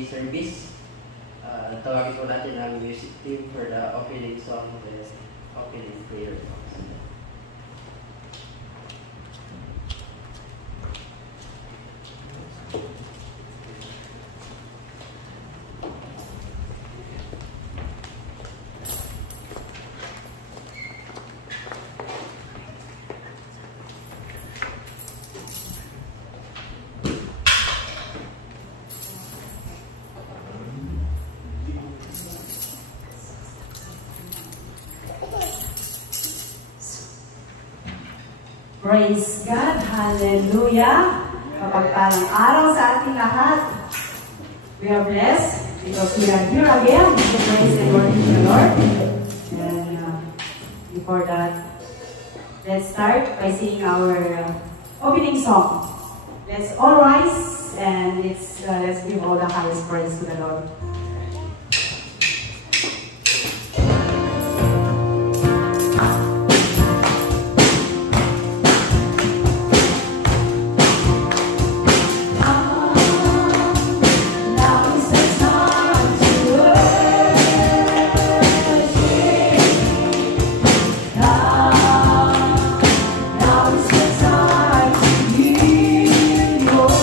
today's service. Tawagin po natin ang music team for the opening song and opening prayer. Praise God! Hallelujah! Kapagpalang araw sa ating lahat. We are blessed because we are here again to praise and worship the Lord. And before that, let's start by singing our opening song. Let's all rise and let's give all the highest praise to the Lord. Oh,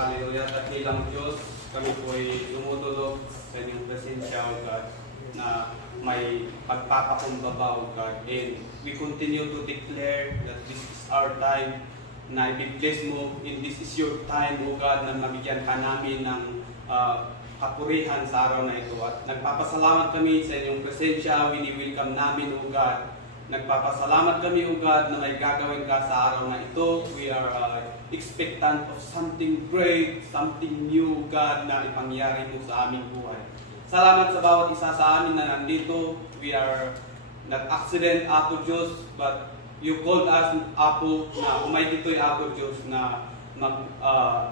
Hallelujah. Dakilang Diyos, kami po ay lumutulog sa inyong presensya, O God, na may pagpapakumbaba, O God. And we continue to declare that this is our time, na i-bless mo, and this is your time, O God, na mabigyan ka namin ng kapurihan sa araw na ito. At nagpapasalamat kami sa inyong presensya, wini-welcome namin, O God. Nagpapasalamat kami, O God, na may gagawin ka sa araw na ito. We are expectant of something great, something new, God, na ipangyari mo sa aming buhay. Salamat sa bawat isa sa amin na nandito. We are not accident, Apo Diyos, but you called us, Apo, na umay dito'y Apo Diyos, na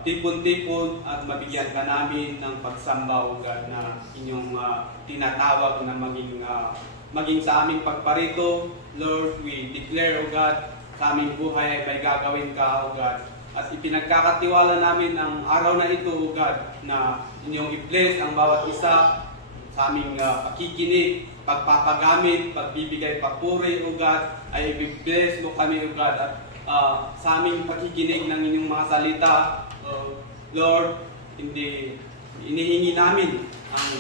tipon-tipon at mabigyan ka namin ng pagsamba, O God, na inyong tinatawag na maging sa aming pagparito. Lord, we declare, O God, sa aming buhay ay may gagawin ka, O God. At ipinagkakatiwala namin ang araw na ito, O God, na inyong i-bless ang bawat isa sa aming pakikinig, pagpapagamit, pagbibigay papuri, O God, ay i-bless mo kami, O God, at sa aming pakikinig ng inyong mga salita, Lord, inihingi namin ang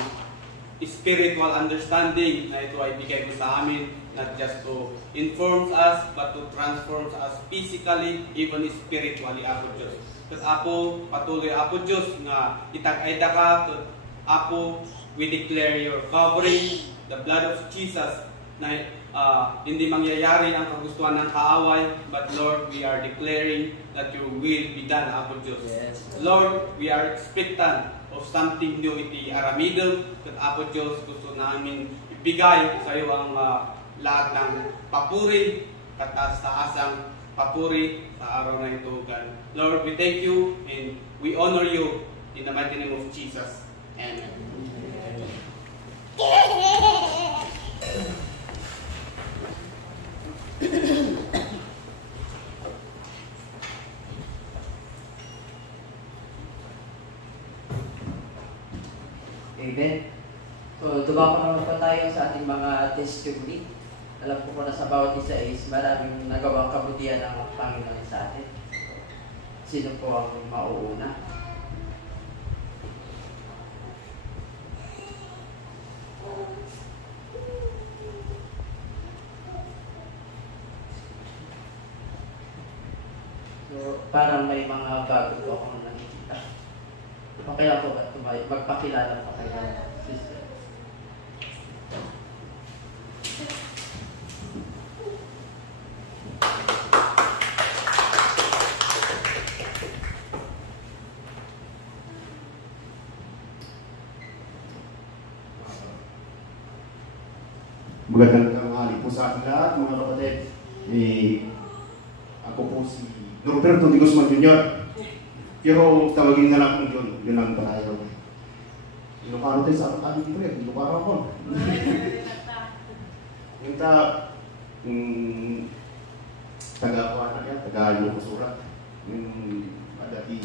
spiritual understanding na ito ay bigay mo sa amin, not just to inform us, but to transform us physically, even spiritually, Apo Diyos. Kasi Apo, patuloy Apo Diyos na itag-aida ka, Apo, we declare your covering, the blood of Jesus, na hindi mangyayari ang kagustuhan ng kaaway, but Lord, we are declaring that your will be done, Apo Diyos. Yes. Lord, we are expectant of something new iti aramidom, at Apo Diyos, gusto namin ibigay sa iyo ang lahat ng papuri, kataas-taasang papuri sa araw na ito, God. Lord, we thank you and we honor you in the mighty name of Jesus. Amen. Amen. So, dumako naman po tayo sa ating mga testimony. Alam ko po na sa bawat isa is maraming nagawang kabutihan ng Panginoon sa atin. Sino po ang mauuna? So, parang may mga bago po akong nakikita. Okay lang po ba? Magpakilala pa kayo, sister. Magandang tanghali po sa ating lahat, mga kapatid. Ako po si Roberto de Guzman Jr. Pero tawagin na lang kung John. Yun ang panayaw. Ilocano tayo sa kami dito eh. Ilocano ako. Yung taga-kuha na yan, taga-Ilocosura. Yung dati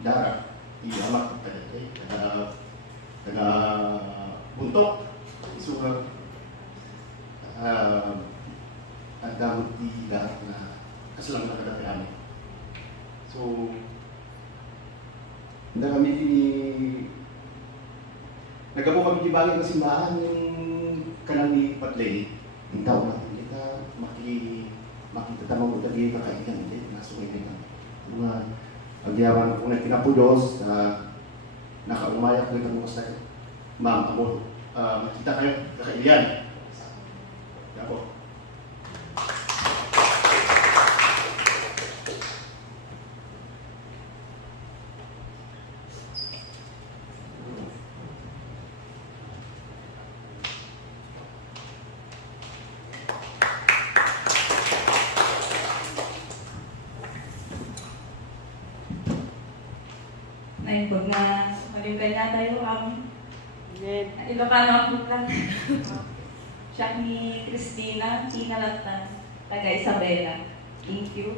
Dara, Alak, taga-Buntok, Isura. Ang damot di Dara na kasi lang nakadati namin. So, hindi kami nagabo kami di bagay ng simbahan yung kanang ni Patley. Yung tao natin kita makita tamang ko tagi kakainan hindi nasungay din mga pagyaman ko na kinapo Diyos nakaumayak ko itong mga sa'yo. Ma'am, ako makita kayo kakailan. Ako. Naibog na malipay na tayo ang Ilocano ang plan. Siya ni Christina, Inalatan, taga Isabela. Thank you.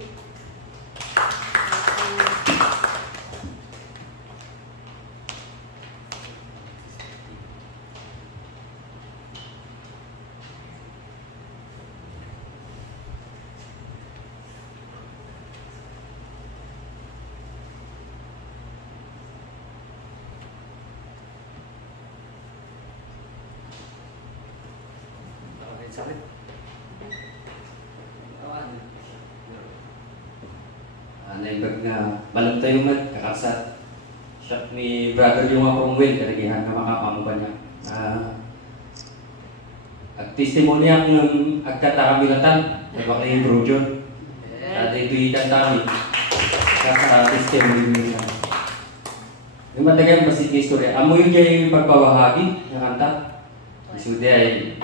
sakit. Naibag nga balang tayo man, kakasat. Siya ni brother yung mga Cromwell, kalagihan na makapamo ba niya. At testimonya ng agkatakamilatan, nabak na yung Bro John. At ito'y kantami. Testimony niya. Yung matagal basit na istorya. Amo yun niya yung pagbawahagi ng kanta. Isude ay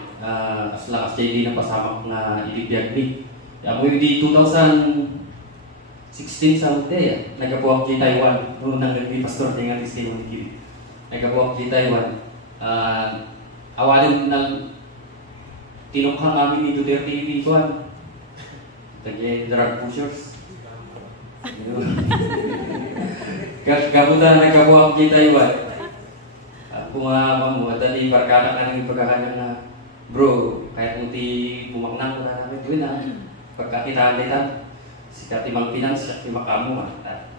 lakas niya hindi napasamak na ilibiyag ni. Amo yun di 2016 sa Ute, nagabuwak di Taiwan. Noong nang pastor niya nga testimony kili. Nagabuwak di Taiwan. Awalin ng tinukhang namin ni Duterte yung ikuan. Tagya drug pushers. Kabuta nagkabuhang kita Taiwan. Kung dali barkada ka ng pagkakanyang na bro, kahit kung ti bumaknang na namin doon na pagkakitaan nila si Katimang Pinang, siya Timakamu at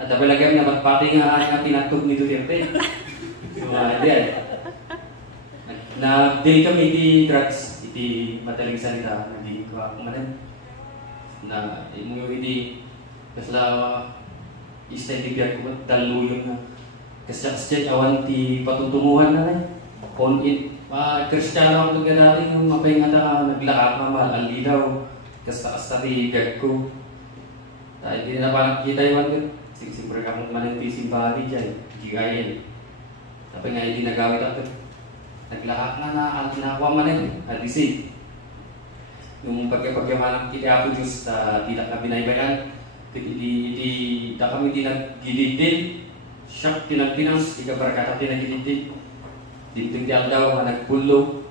tabalagam na magpati nga pinatog ni Duterte. So na-day kami di drugs, iti madaling salita, hindi ko ako manan na mo hindi kasla istay bigyan ko daluyon na kasi awan ti patutunguhan na rin on it Kristiyano ako nagdadali yung mapahingata ka naglakap na mahal daw kasta ti gag ko dahil hindi na parang kita iwan ko siyempre ka mong mananti simbahan dyan gigayin tapi nga hindi nagawit ako naglakap na nakuha man rin hadisi yung pagkapagyaman kita ako Diyos tidak na binaybayan di kami tinagilid siya tinagpinans di ka barakata tinagilid dintigyan daw na nagpulo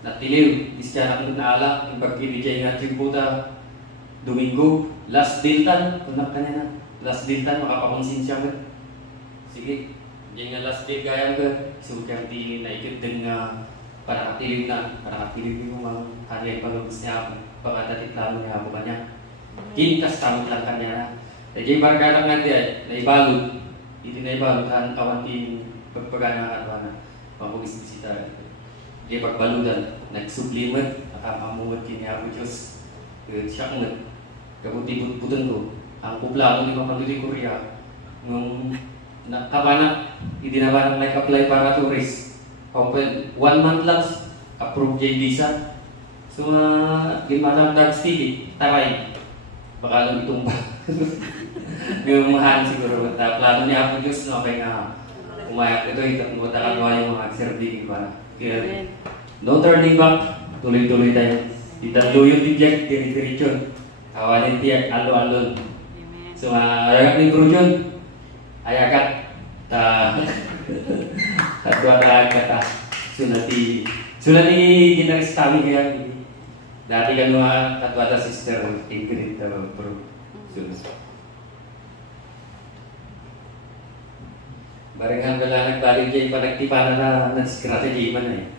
na tiliw isya na kung naala yung pagkibigay nga tributa Domingo last diltan kunak ka na last diltan makapakonsin siya ka sige yung nga last day gaya ka so kaya di na ikit din nga para katiliw yung mga kanyang palubos niya pagkatatit lalo niya ako kanya kintas tamot lang kanya na jadi barkada nga diya naibalod hindi naibalod ang kawanting pagpagana at wana pamugis bisita di pagbaludan nagsubliman nakamamuot kiniya ko Diyos siya ngat kabutibut-butan ko ang kuplano ni Mapaguli Korea nung nakabana hindi na ba nag-apply para tourist 1 month lang approved yung visa so limatang dagstig taray baka lang itumba yung mahan siguro plano niya ako Diyos no kaya nga umayak ito matakagawa yung mga serving kaya no turning back tuloy-tuloy tayo italo yung tibiyag diri-dirityon awalin tiyak alo-alon so ayakat ni Bro John ayakat katwa kata sunati ginaris kami kaya dati kan mga katwa ta sister Ingrid Bro barengan bala nagbalik dyan panagtipanan na strategy man eh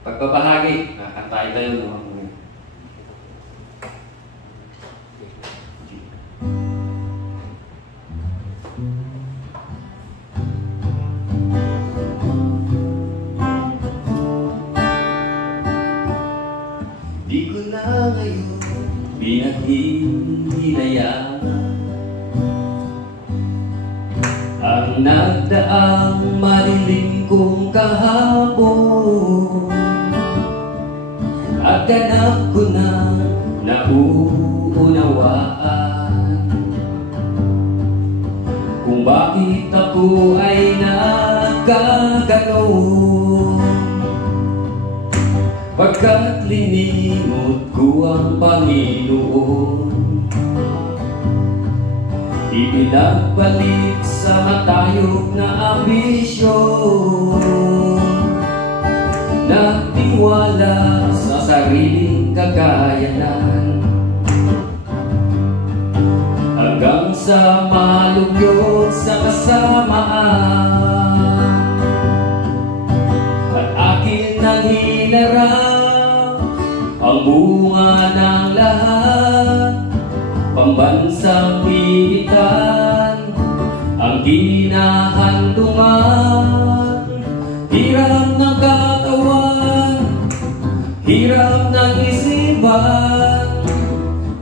pagbabahagi kantay tayo no di ko na ngayon pinaghihinayaan ang nagdaang malilim kong kahapon at ganap ko na nauunawaan kung bakit ako ay nagkaganon pagkat linimot ko ang Panginoon ibinagbalik sa matayog na ambisyon nagtiwala sa sariling kakayanan hanggang sa malugyog sa kasamaan at akin nang hinarap ang bunga ng lahat pambansang pihitan ang ginahandungan hirap ng katawan buwan,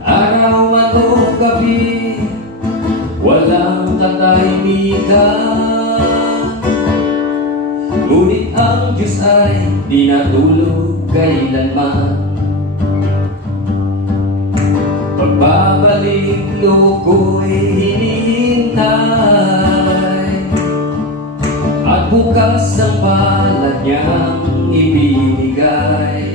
araw man o gabi, walang katahimikan. Ngunit ang Diyos ay di natulog kailanman. Pagbabalik ko'y hinihintay, at bukas ang palad niyang ibinigay.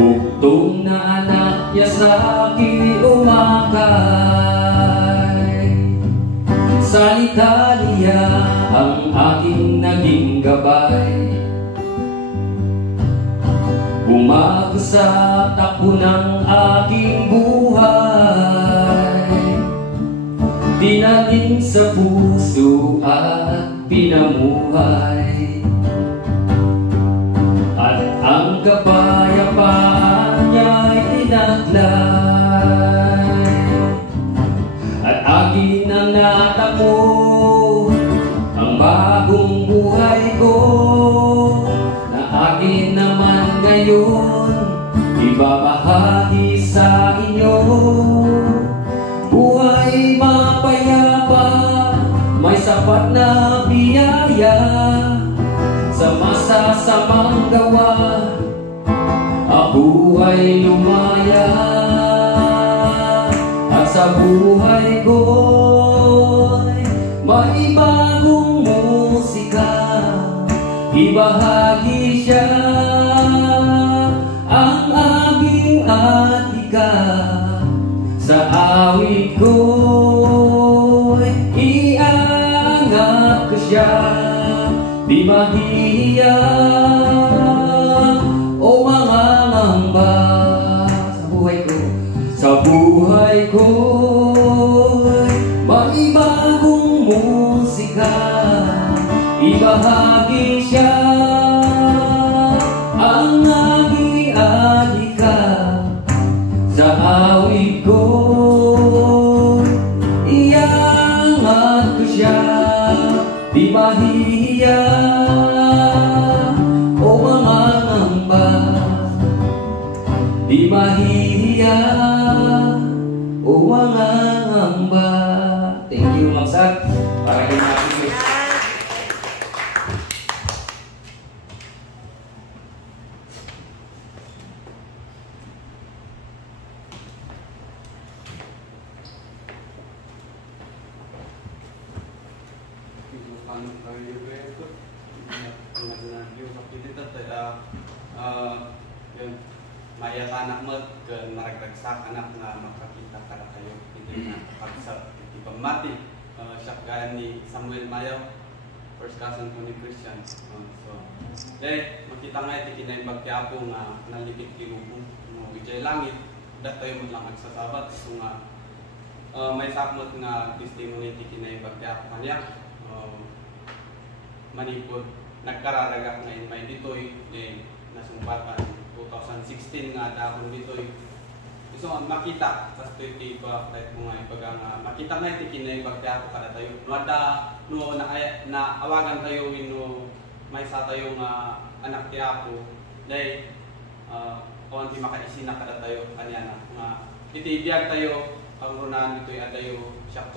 Buktong na anak niya sa akin umakay, salita niya ang aking naging gabay. Bumago sa takbo ng aking buhay, dinating sa puso at pinamuhay. At ang kapayapaan niya'y tinaglay, at akin ang natamo ang bagong buhay ko, na akin naman ngayon ibabahagi sa inyo. Buhay mapayapa, may sapat na biyaya, sa masasamang gawa ako ay lumaya. At sa buhay ko'y may bagong musika, ibahagi siya ang aking atika. Sa awit ko'y iangat ko siya, di mahihiya o mangangamba. Sa buhay ko'y may bagong musika, ibahagi siya ang aking adika. Sa awit ko iangat ko siya, di mahihiya o mangangamba, di mahihiya o mangangamba. Thank you, Ma'am Sat. Para kay natin. Maya anak mo ke naragdagsak anak na makakita kada kayo hindi na pagsat ipamati siya gaya ni Samuel Mayo, first cousin ko ni Christian. So makita nga iti kinay bagyapo nga nalipit kinubo mo wijay langit datayo mo lang agsasabat. So nga may sakmot nga testimony iti kinay bagyapo kanya manipod nagkararagak ngayon may ditoy nasumpatan 2016 nga dahon ditoy. So makita sa iti ba kahit mo nga ibaga nga makita nga iti kinay bagyapo kada tayo no na awagan tayo no may sa tayo nga anak ti Apo dahil kung di makaisina kada tayo kanya na nga iti biyag tayo pangunan ditoy adayo siya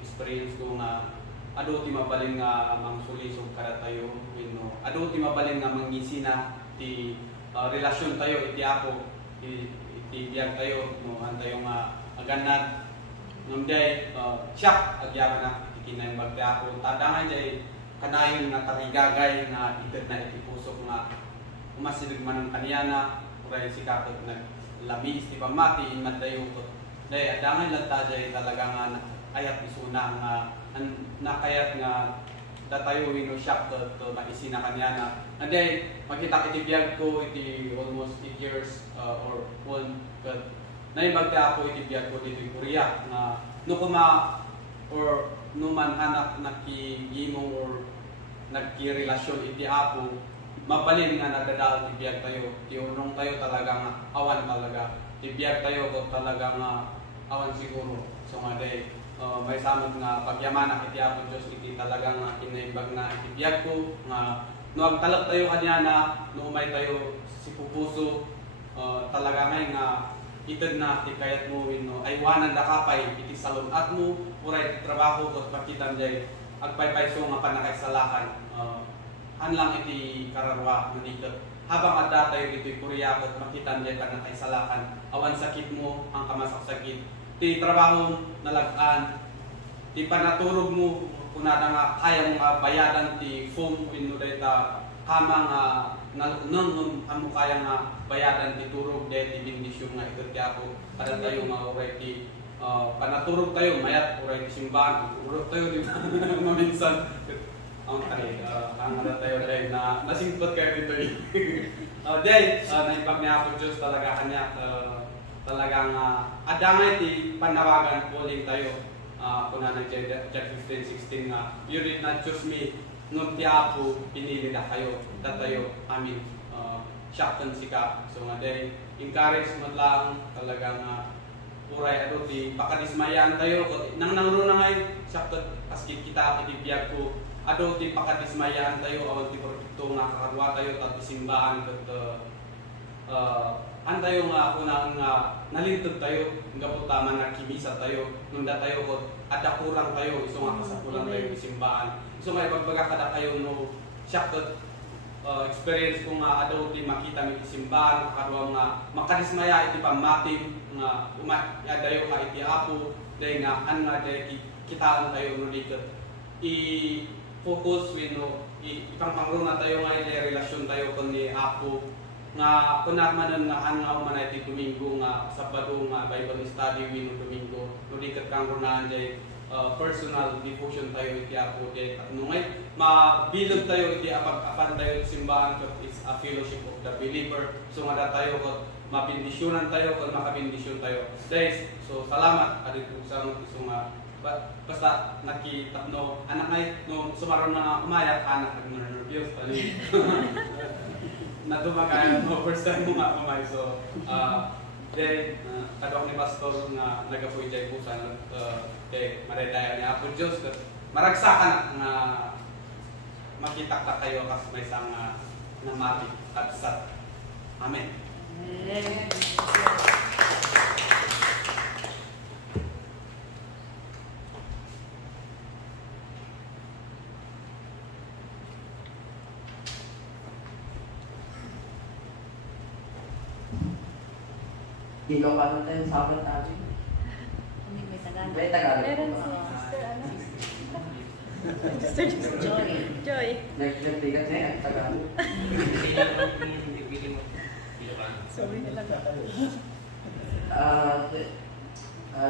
experience ko nga ado ti mabalin nga mangsulisog kada tayo no ado ti mabalin nga mangisina ti relasyon tayo iti Apo iti biyag tayo no antayo nga aganad ngamday siya agyaman na ikinay magti Apo tadangan jay kanayon nga tarigagay nga ited na iti pusok nga umasilig man ang kaniyana uray si kakot naglabis ti pamati inmad dayo ko day adangan lang ta jay talaga nga ayat isuna nga nakayat nga datayo no siya to maisina kaniyana. And then, makita iti biyag ko iti almost 8 years or 1 but naibagta ako iti biyag ko dito Korea na no kuma or no man anak nakigimong or nagkirelasyon iti Apo mabalin nga nadadal iti biyag tayo iti unong tayo talaga nga awan talaga iti biyag tayo ko talaga nga awan siguro. So nga day may samot nga pagyamanak iti Apo Diyos iti talaga nga kinaibag na iti biyag ko nga no agtalak tayo kanya na no umay tayo si pupuso talaga ngay nga itad na ti kayat mo no aywanan da kapay iti salon at mo uray trabaho ko pakitam jay agpaypay so nga panakaisalakan hanlang iti kararwa nudiket habang adda tayo iti kuriyakot makitam jay panakaisalakan awan sakit mo ang kamasaksakit ti trabaho nalagaan ti panaturog mo kunada nga kaya nga bayadan ti phone wenno dayta kama nga nang amo kaya nga bayadan ti turog dahil ti bindisyon nga ikot ti ako kada tayo nga oray ti panaturog tayo mayat oray ti simbahan turog tayo di ba maminsan ang kani ang ada tayo dahil na nasingpot kayo dito dahil naipag niya ako Diyos talaga kanya talagang ada nga ti panawagan polling tayo kuna ng Jack 15:16 nga you did not choose me nung tiyapo pinili na kayo tatayo amin syaktan sika so nga day encourage mo lang talagang uray ado ti pakadismayan tayo nang nangro na ngayon syaktan paskit kita ibibiyag ko ado ti pakadismayan tayo awan ti produkto nga kakarwa tayo at simbahan ket antayo nga kunang nalintod tayo nga po tama na kimisa tayo nunda tayo ko ada kurang tayo iso nga kasapulan tayo ti simbahan so may pagbaga kada kayo no syaktot experience ko nga adaw ti makita mi ti simbahan kadwa nga makadismaya iti pamatim nga adayo ka iti apo day nga an nga day kitaan tayo no diket i focus wenno ipangpangruna tayo nga iti relasyon tayo kun ni apo nga kunakmanan nga an nga umanay ti Domingo nga Sabado nga Bible study wenno Domingo no diket kang runaan day personal devotion tayo iti Apo de nungay mabilog tayo iti apag-apan tayo iti simbahan ket is a fellowship of the believer so nga tayo ket mabindisyonan tayo ket makabindisyon tayo guys so salamat adit sa iso nga basta nakitapno anak ay no sumaron na umayak anak nag-nervous tani na dumagayan no first time mo nga umay so then kadok ni pastor nga nagapuy jay pusan kay maradaya ni Apo Dios maragsakan nga makita ta kayo kas may sang namati at sat amen. Ilocano tayo sa akin natin. May Tagalog. May Tagalog. Meron si Sister ano? Sister Joy. Joy. Nagtigas niya ang Tagalog. Sorry na lang.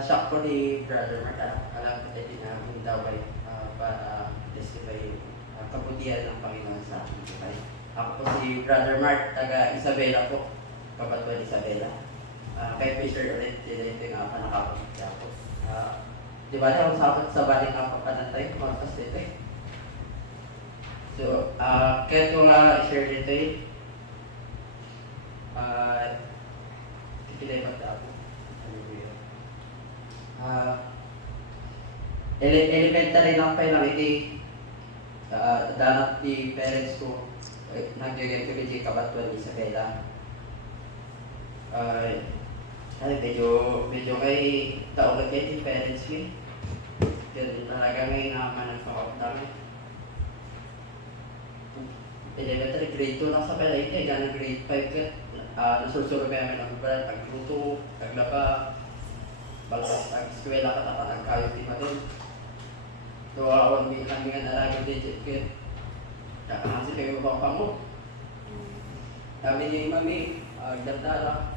Shock ko ni Brother Mark. Alam ko din namin daw ay para testify kabutihan ng Panginoon sa akin. Ako po si Brother Mark, taga Isabela po. Kapatid Isabela. Kay Fisher ulit, ito nga pa nakapunti ako. Di ba na usapot sa balik ako panantay, kumantas dito eh. So, kaya ko nga i-share dito eh. Tikilay ako. Elementary lang pa lang hindi danat di parents ko nagyagay ko di Kabatuan Isabela. Medyo kay tao na kayo di parents ko. Kaya talaga ngayon naman ang pakot namin. Elementary grade 2 lang sa pala ito, gano'n grade 5 ka. Nasusunod kaya namin ang pala, pagluto, paglaba, balas pag-eskwela ka na nagkayo di matin. So, awan kami nga nalagay digit ka. Kasi kayo pa mo. Sabi niya yung mami, gandala.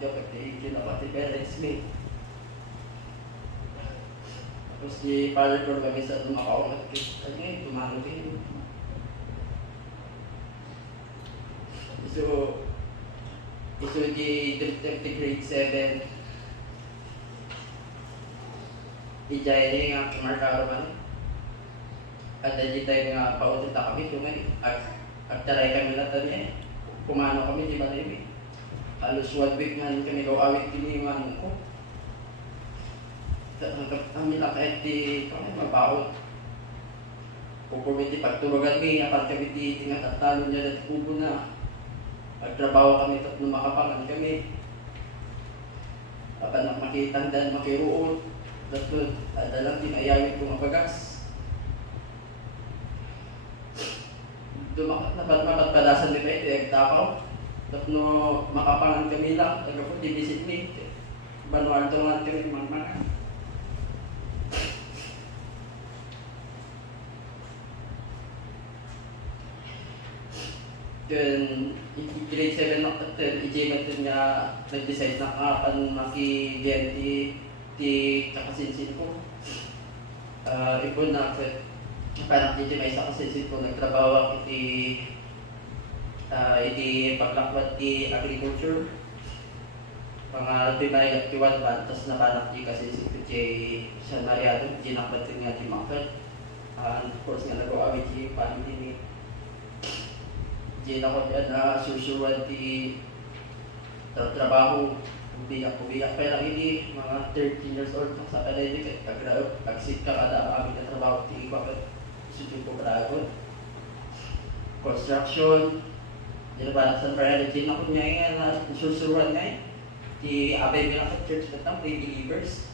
Yung kinapati parents me. Tapos di father ko kami sa tumakaungat ko. Ano tumano din. So di grade 7. Ijay niya nga kumarkaro man. At di tayo nga pautita kami. So may agtaray kami na tayo. Kumano kami, di ba tayo halos 1 week nga kami daw awit tiniman ko. Ang nila kahit di mabaon. Kung kumiti pagtulugan kami, apart kami di tingatatalo niya at kubo na. Nagtrabaho kami at makapangan kami. Apan makitang dan makiruot. Dapat adalang tinayawin ko mabagas. Dapat makapadasan din kayo, takaw. Dapat no makapangan kami lang. Taga po, dibisit ni. Banuan tungan kami mga. Then, grade 7 na natin, i-J-Matin nga nag-decide na kapan maki-gen ti kakasinsin ko. Ipon na ako, parang di may sa kakasinsin ko, nagtrabaho iti paglakwat ti agriculture. Mga bimay at kiwan ba, tapos napanak di kasinsin ko sa nariado, ginakbatin nga ti market. Of course nga nag-awit ti paano din Diyan ako dyan na susuwan di trabaho, ubiyak. Kaya lang hindi, mga 13 years old sa kanay di kagraog, pagsit ka kada kami na trabaho di bakit susun ko gragon. Construction, di na ba sa parang diyan ako niya na susuwan nga di abay nila sa church na tam, they believers.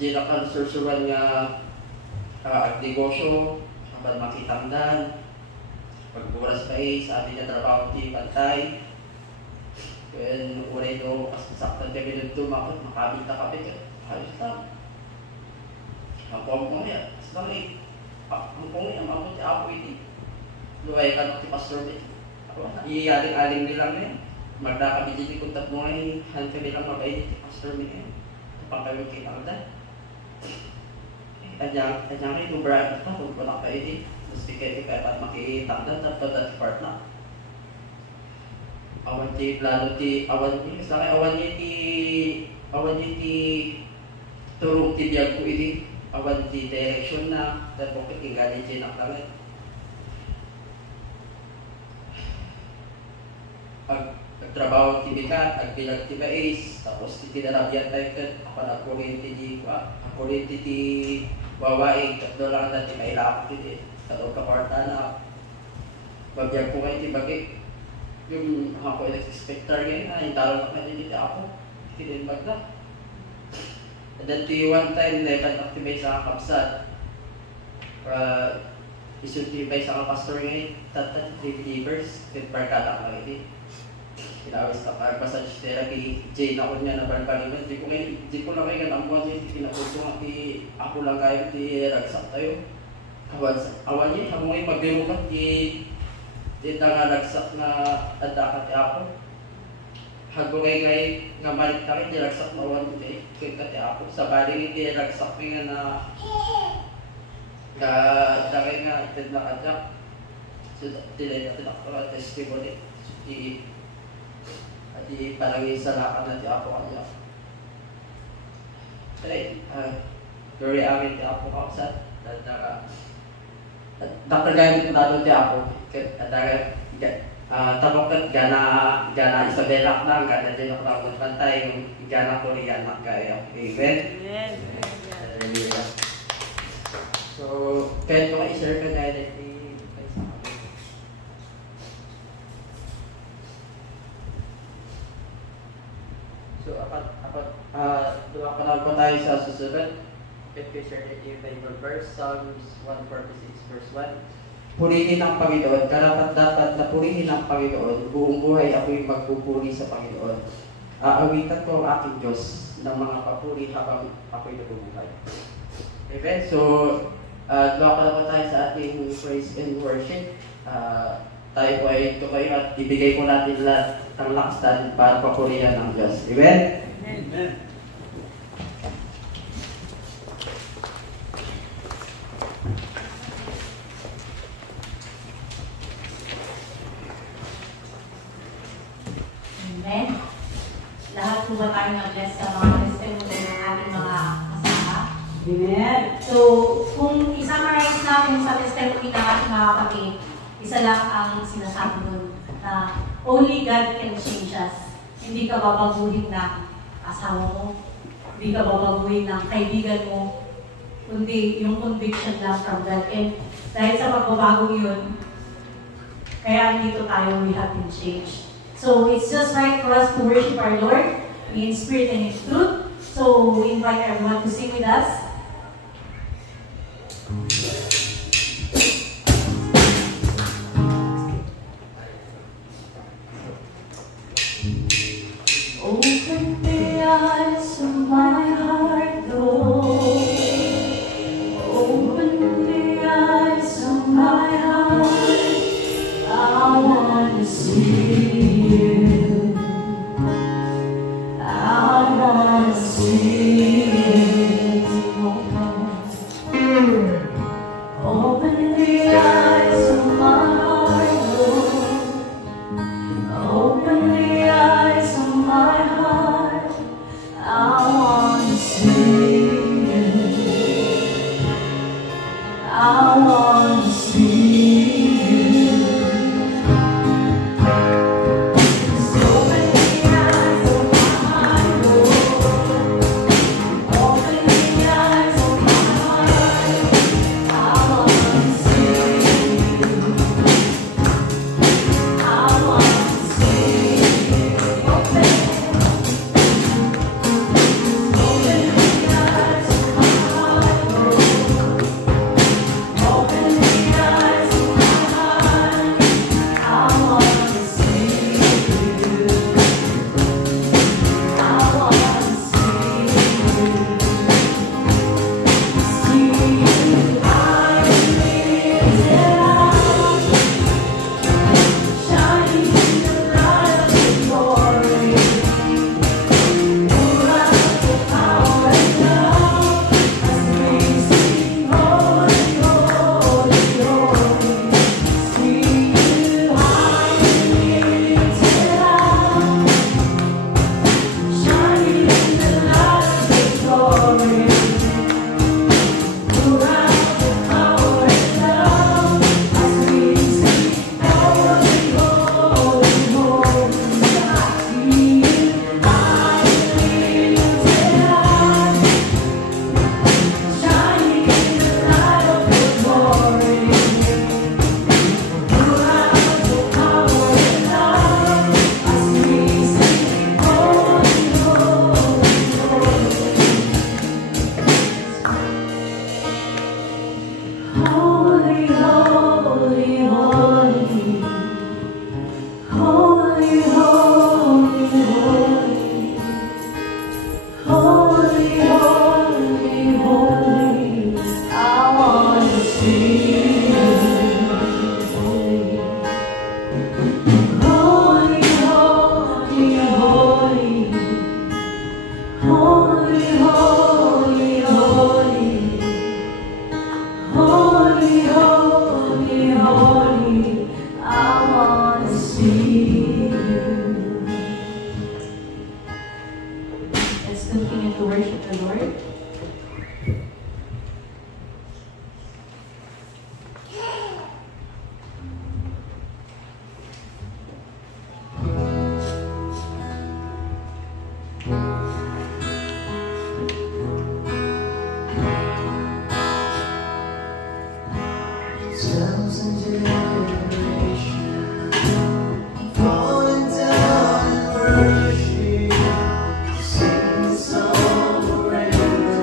Diyan ako susuwan nga negosyo, pag makitamdan, pagburas pa sabi niya trabaho di pantay. Kaya uray do, kasaktan kami nito, makabita kami, ayos lang. Ang pong niya, sorry, ang pong niya, mamot siya ako iti. Luway ka na ti pastor dito. Iyaling-aling nilang niya. Magda kami dito kung tatmo ay, han kami lang mabay ti pastor niya. Kapag kayo kinaldan. Kanya kayo kubraan ito, kung wala kayo di. Mas pikit at makitangdan, tapos dati part na. Awan di plano di, awan di turong ti biyag ko iti. Awan di direction na, tapos kikingali di naklangan. Agtrabaho ti bikat, agbilag ti bais, tapos ti tinarabyan tayo kat, apan akurinti ti wawain, tatlo lang natin mailakot iti. Tatlo kaparta na babiyag ko kayo ti bagay. Yung ako electric-spectar ngayon na, yung talo na kayo dito ako. Hindi bagla. And then one time, na-activate sa kapsat. Isuntivate sa pastor ngayon, tatat 3 believers, with barkada ka ngayon. Kinawis ka pa, massage therapy, Jane ako niya na barkaliman. Di ko lang kayo ganambuan siya, pinapuso nga, ako lang kayo, ragsak tayo. Awan niya, habang ngayon magbiro ka, di nga ragsak na adakat ako. Hago ngayon nga malit tayo, di ragsak na awan mo kayo kati ako. Sa bali, di ragsak nga na dagay nga itid na kadak. So, dilay natin ako testimony. At parang isalakan natin ako kanya. Very amin ti ako kausat. Dr. Gayot ko natin ti ako. Tabakat gana Isabela lang, gana din ako lang magpantay, gana Korean magkaya. Amen? Hallelujah. So, kahit mga i-share ka gaya So, doon pa tayo sa susunod. If we share the Bible verse, Psalms 146 verse 1. Purihin ang Panginoon, karapat-dapat na purihin ang Panginoon, buong buhay ako'y magpupuri sa Panginoon. Aawitan ko ang aking Diyos ng mga papuri habang ako'y nabubuhay. Amen? So, doon pa tayo sa ating praise and worship. Tayo po ay tumayo at ibigay ko natin lahat ng lakas natin para papurihan ng Diyos. Amen? Amen. Amen. Lahat po ba tayo na-bless sa mga testimony ng ating mga kasama? Amen. So, kung i-summarize natin sa testimony ng ating mga kapatid, isa lang ang sinasabi nun na only God can change us. Hindi ka babaguhin ng asawa mo, hindi ka babaguhin ng kaibigan mo, kundi yung conviction lang from God. And dahil sa pagbabagong yun, Kaya dito tayo, we have been changed. So it's just right for us to worship our Lord in spirit and in truth. So we invite everyone to sing with us. Open the eyes of my heart, Lord. Open the eyes of my heart. I want to see you. I want to see you. Open the eyes of my heart, Lord. Open the eyes of my heart. I want to see you. I want to see you. So open the eyes of my heart, Lord. Open the eyes of my heart. I want to see you. I want to see you. Open the eyes of my heart, Lord. Open the eyes of my heart. I want to see you. I want to see you. See you high and lifted up, shining in the light of your glory. Pour out the power and love as we sing, holy, holy, holy. See you high and lifted up, shining in the light of your glory. Pour out the power and love as we sing, holy, holy, holy. See you high and lifted up, shining in the light of your glory. Pour out the power and love as we sing, holy, holy, holy. Holy, holy, holy. Holy, holy, holy. Holy, holy, holy. I want to see you. Holy, holy, holy, holy. Holy, holy, holy. Holy, holy, holy. I want to see you. Let's continue to worship the Lord. Thousand generations falling down in worship, sing the song of praise.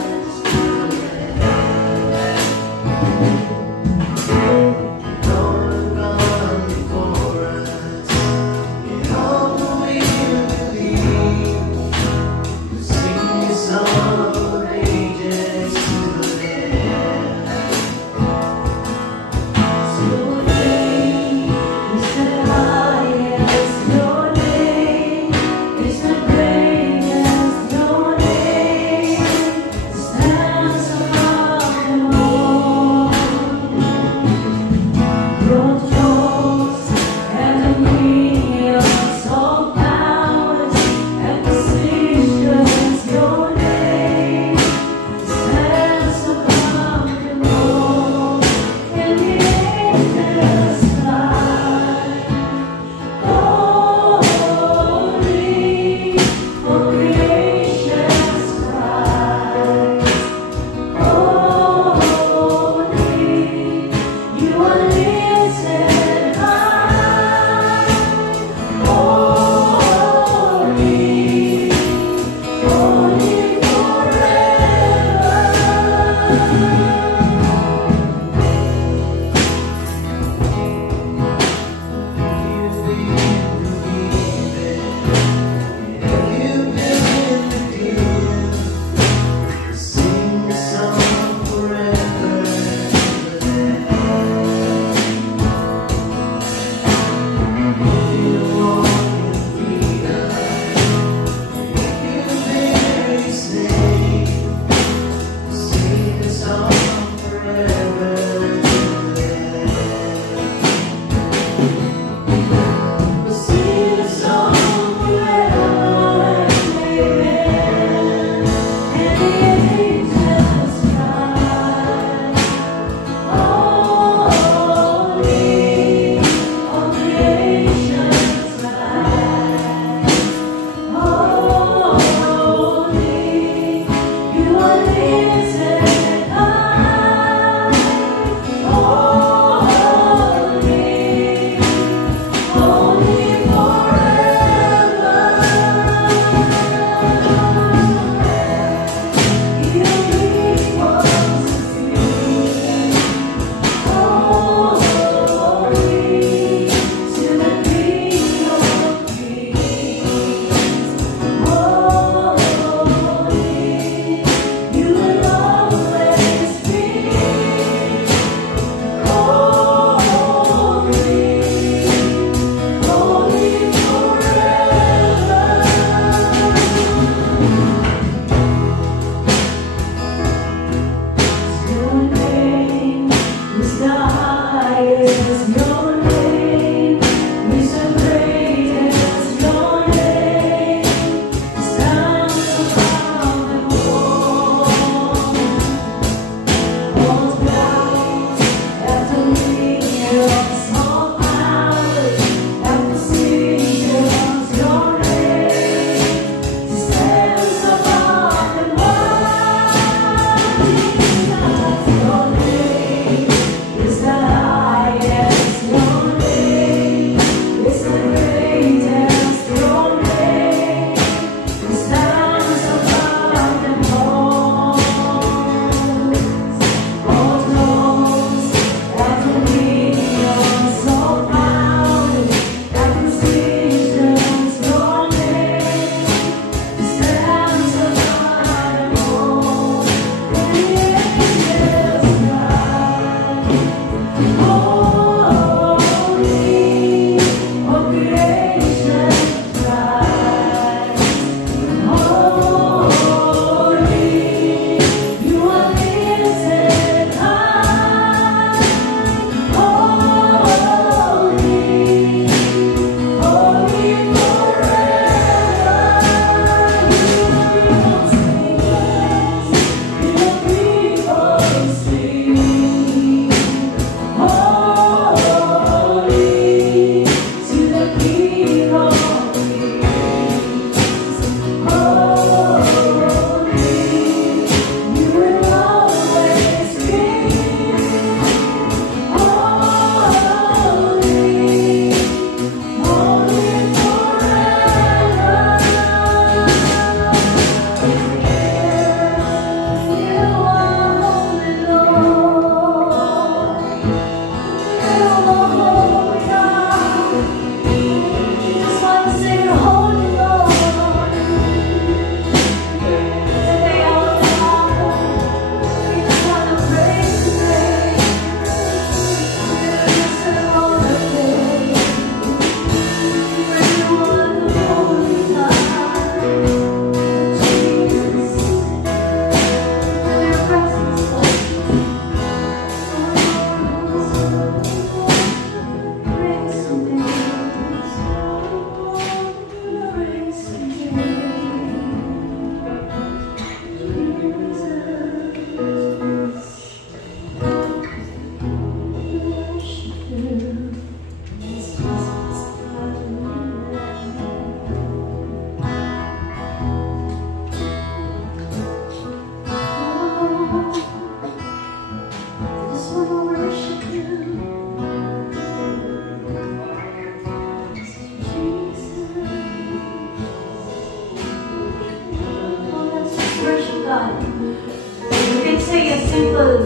God. You can say a simple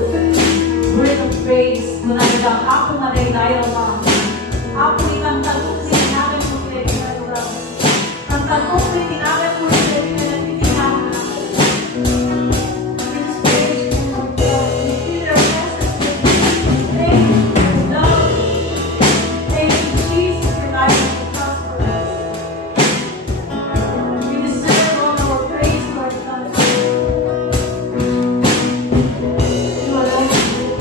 word of praise. Kung nagdang ako manay tayo ma. Ako itang tagong sinanagan mo kaya pinagawa. Ang tagong tinagan mo kaya pinagawa. We just praise you, Lord God. We feel our presence with you. Thank you, love. Thank you, Jesus, for dying on the cross for us. You deserve all our praise, Lord God. You alone are good.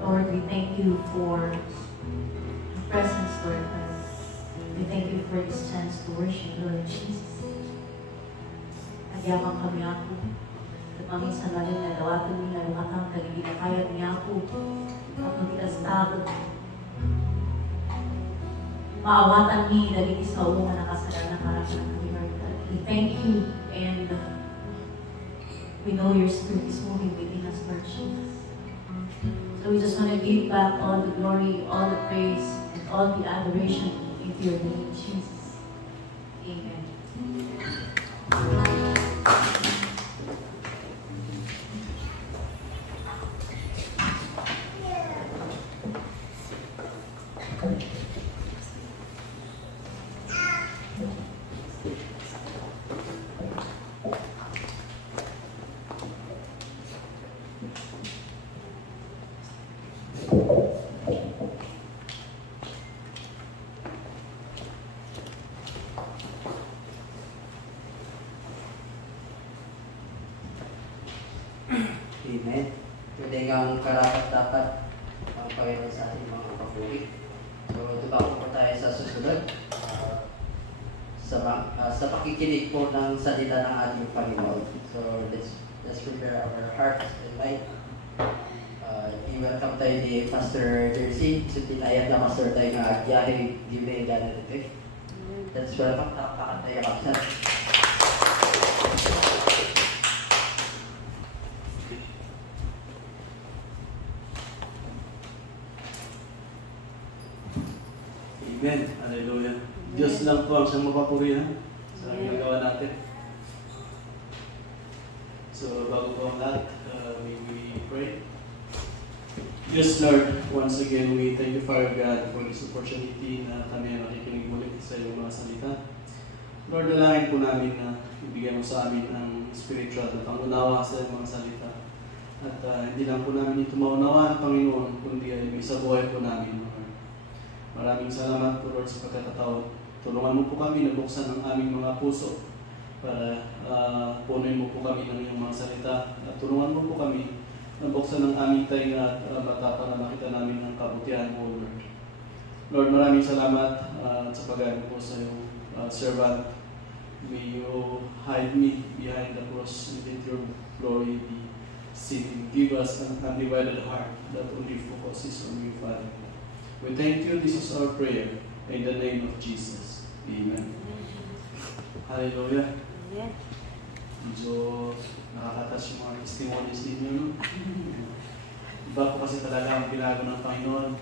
Lord, we thank you for your presence, Lord. We thank you for this chance to worship, Lord Jesus. Nagyamang kami ako. Tumangin sa lalim na dawatan ni na lumakang kaligidakayat niya ako. At magtigas takot. Maawatan ni dagiti sa umo na nakasalan na karapan kami, Lord. We thank you and we know your spirit is moving within us, Lord Jesus. So we just want to give back all the glory, all the praise, and all the adoration into your name, Jesus. Amen. Amen. Pwede ang karapat-dapat ang Panginoon sa ating mga papuri. So, dumako po tayo sa susunod sa pakikinig po ng salita ng ating Panginoon. So, let's prepare our hearts and mind. I-welcome tayo ni Pastor Jersey. So, tinayat na Pastor tayo nga agyahe, gibe, gana dito. Let's welcome, tapakan tayo kapsan. Amen. Hallelujah. Diyos lang po ang siyang mapapurihan sa ginagawa natin. So, bago po ang lahat, may we pray. Yes, Lord, once again, we thank you, Father God, for this opportunity na kami ay makikinig ulit sa iyong mga salita. Lord, dalangin po namin na ibigay mo sa amin ang spiritual na pangunawa sa iyong mga salita. At hindi lang po namin ito maunawaan, Panginoon, kundi ay may sa buhay po namin, Lord. Maraming salamat po, Lord, sa pagkakataon. Tulungan mo po kami na buksan ang aming mga puso para punuin mo po kami ng iyong mga salita. At tulungan mo po kami na buksan ang aming tainga at mata para makita namin ang kabutihan mo, Lord. Lord, maraming salamat sa pag-aari po sa iyong servant. May you hide me behind the cross and let your glory be seen. Give us an undivided heart that only focuses on you, Father. We thank you. This is our prayer. In the name of Jesus. Amen. Hallelujah. Amen. Medyo nakakatas yung mga testimonies ninyo. No? Iba po kasi talaga ang binago ng Panginoon.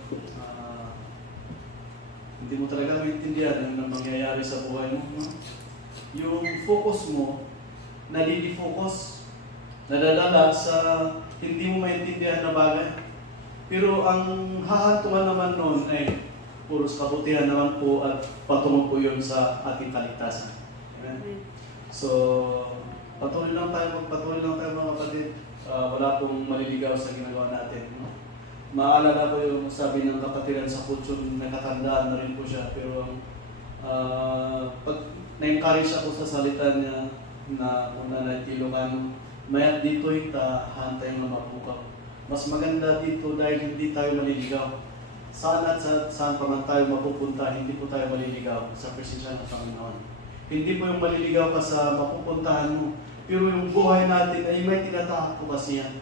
Hindi mo talaga maintindihan ang mangyayari sa buhay mo. No? Yung focus mo, nalilifocus, nadadala sa hindi mo maintindihan na bagay. Pero ang hahantungan naman noon ay puros kabutihan naman po at patungo po yun sa ating kaligtasan. Amen? So, patuloy lang tayo mga kapatid. Wala pong maliligaw sa ginagawa natin. No? Maalala ko yung sabi ng kapatiran sa Kutsyon, nakatandaan na rin po siya. Pero pag na-encourage ako sa salita niya na kung nanatilo ka, mayat dito'y hantay na mapukaw. Mas maganda dito dahil hindi tayo maliligaw. Saan at saan pa man tayo mapupunta, hindi po tayo maliligaw sa presensya ng Panginoon. Hindi po yung maliligaw ka sa mapupuntahan mo, pero yung buhay natin ay may tinatahak po kasi yan.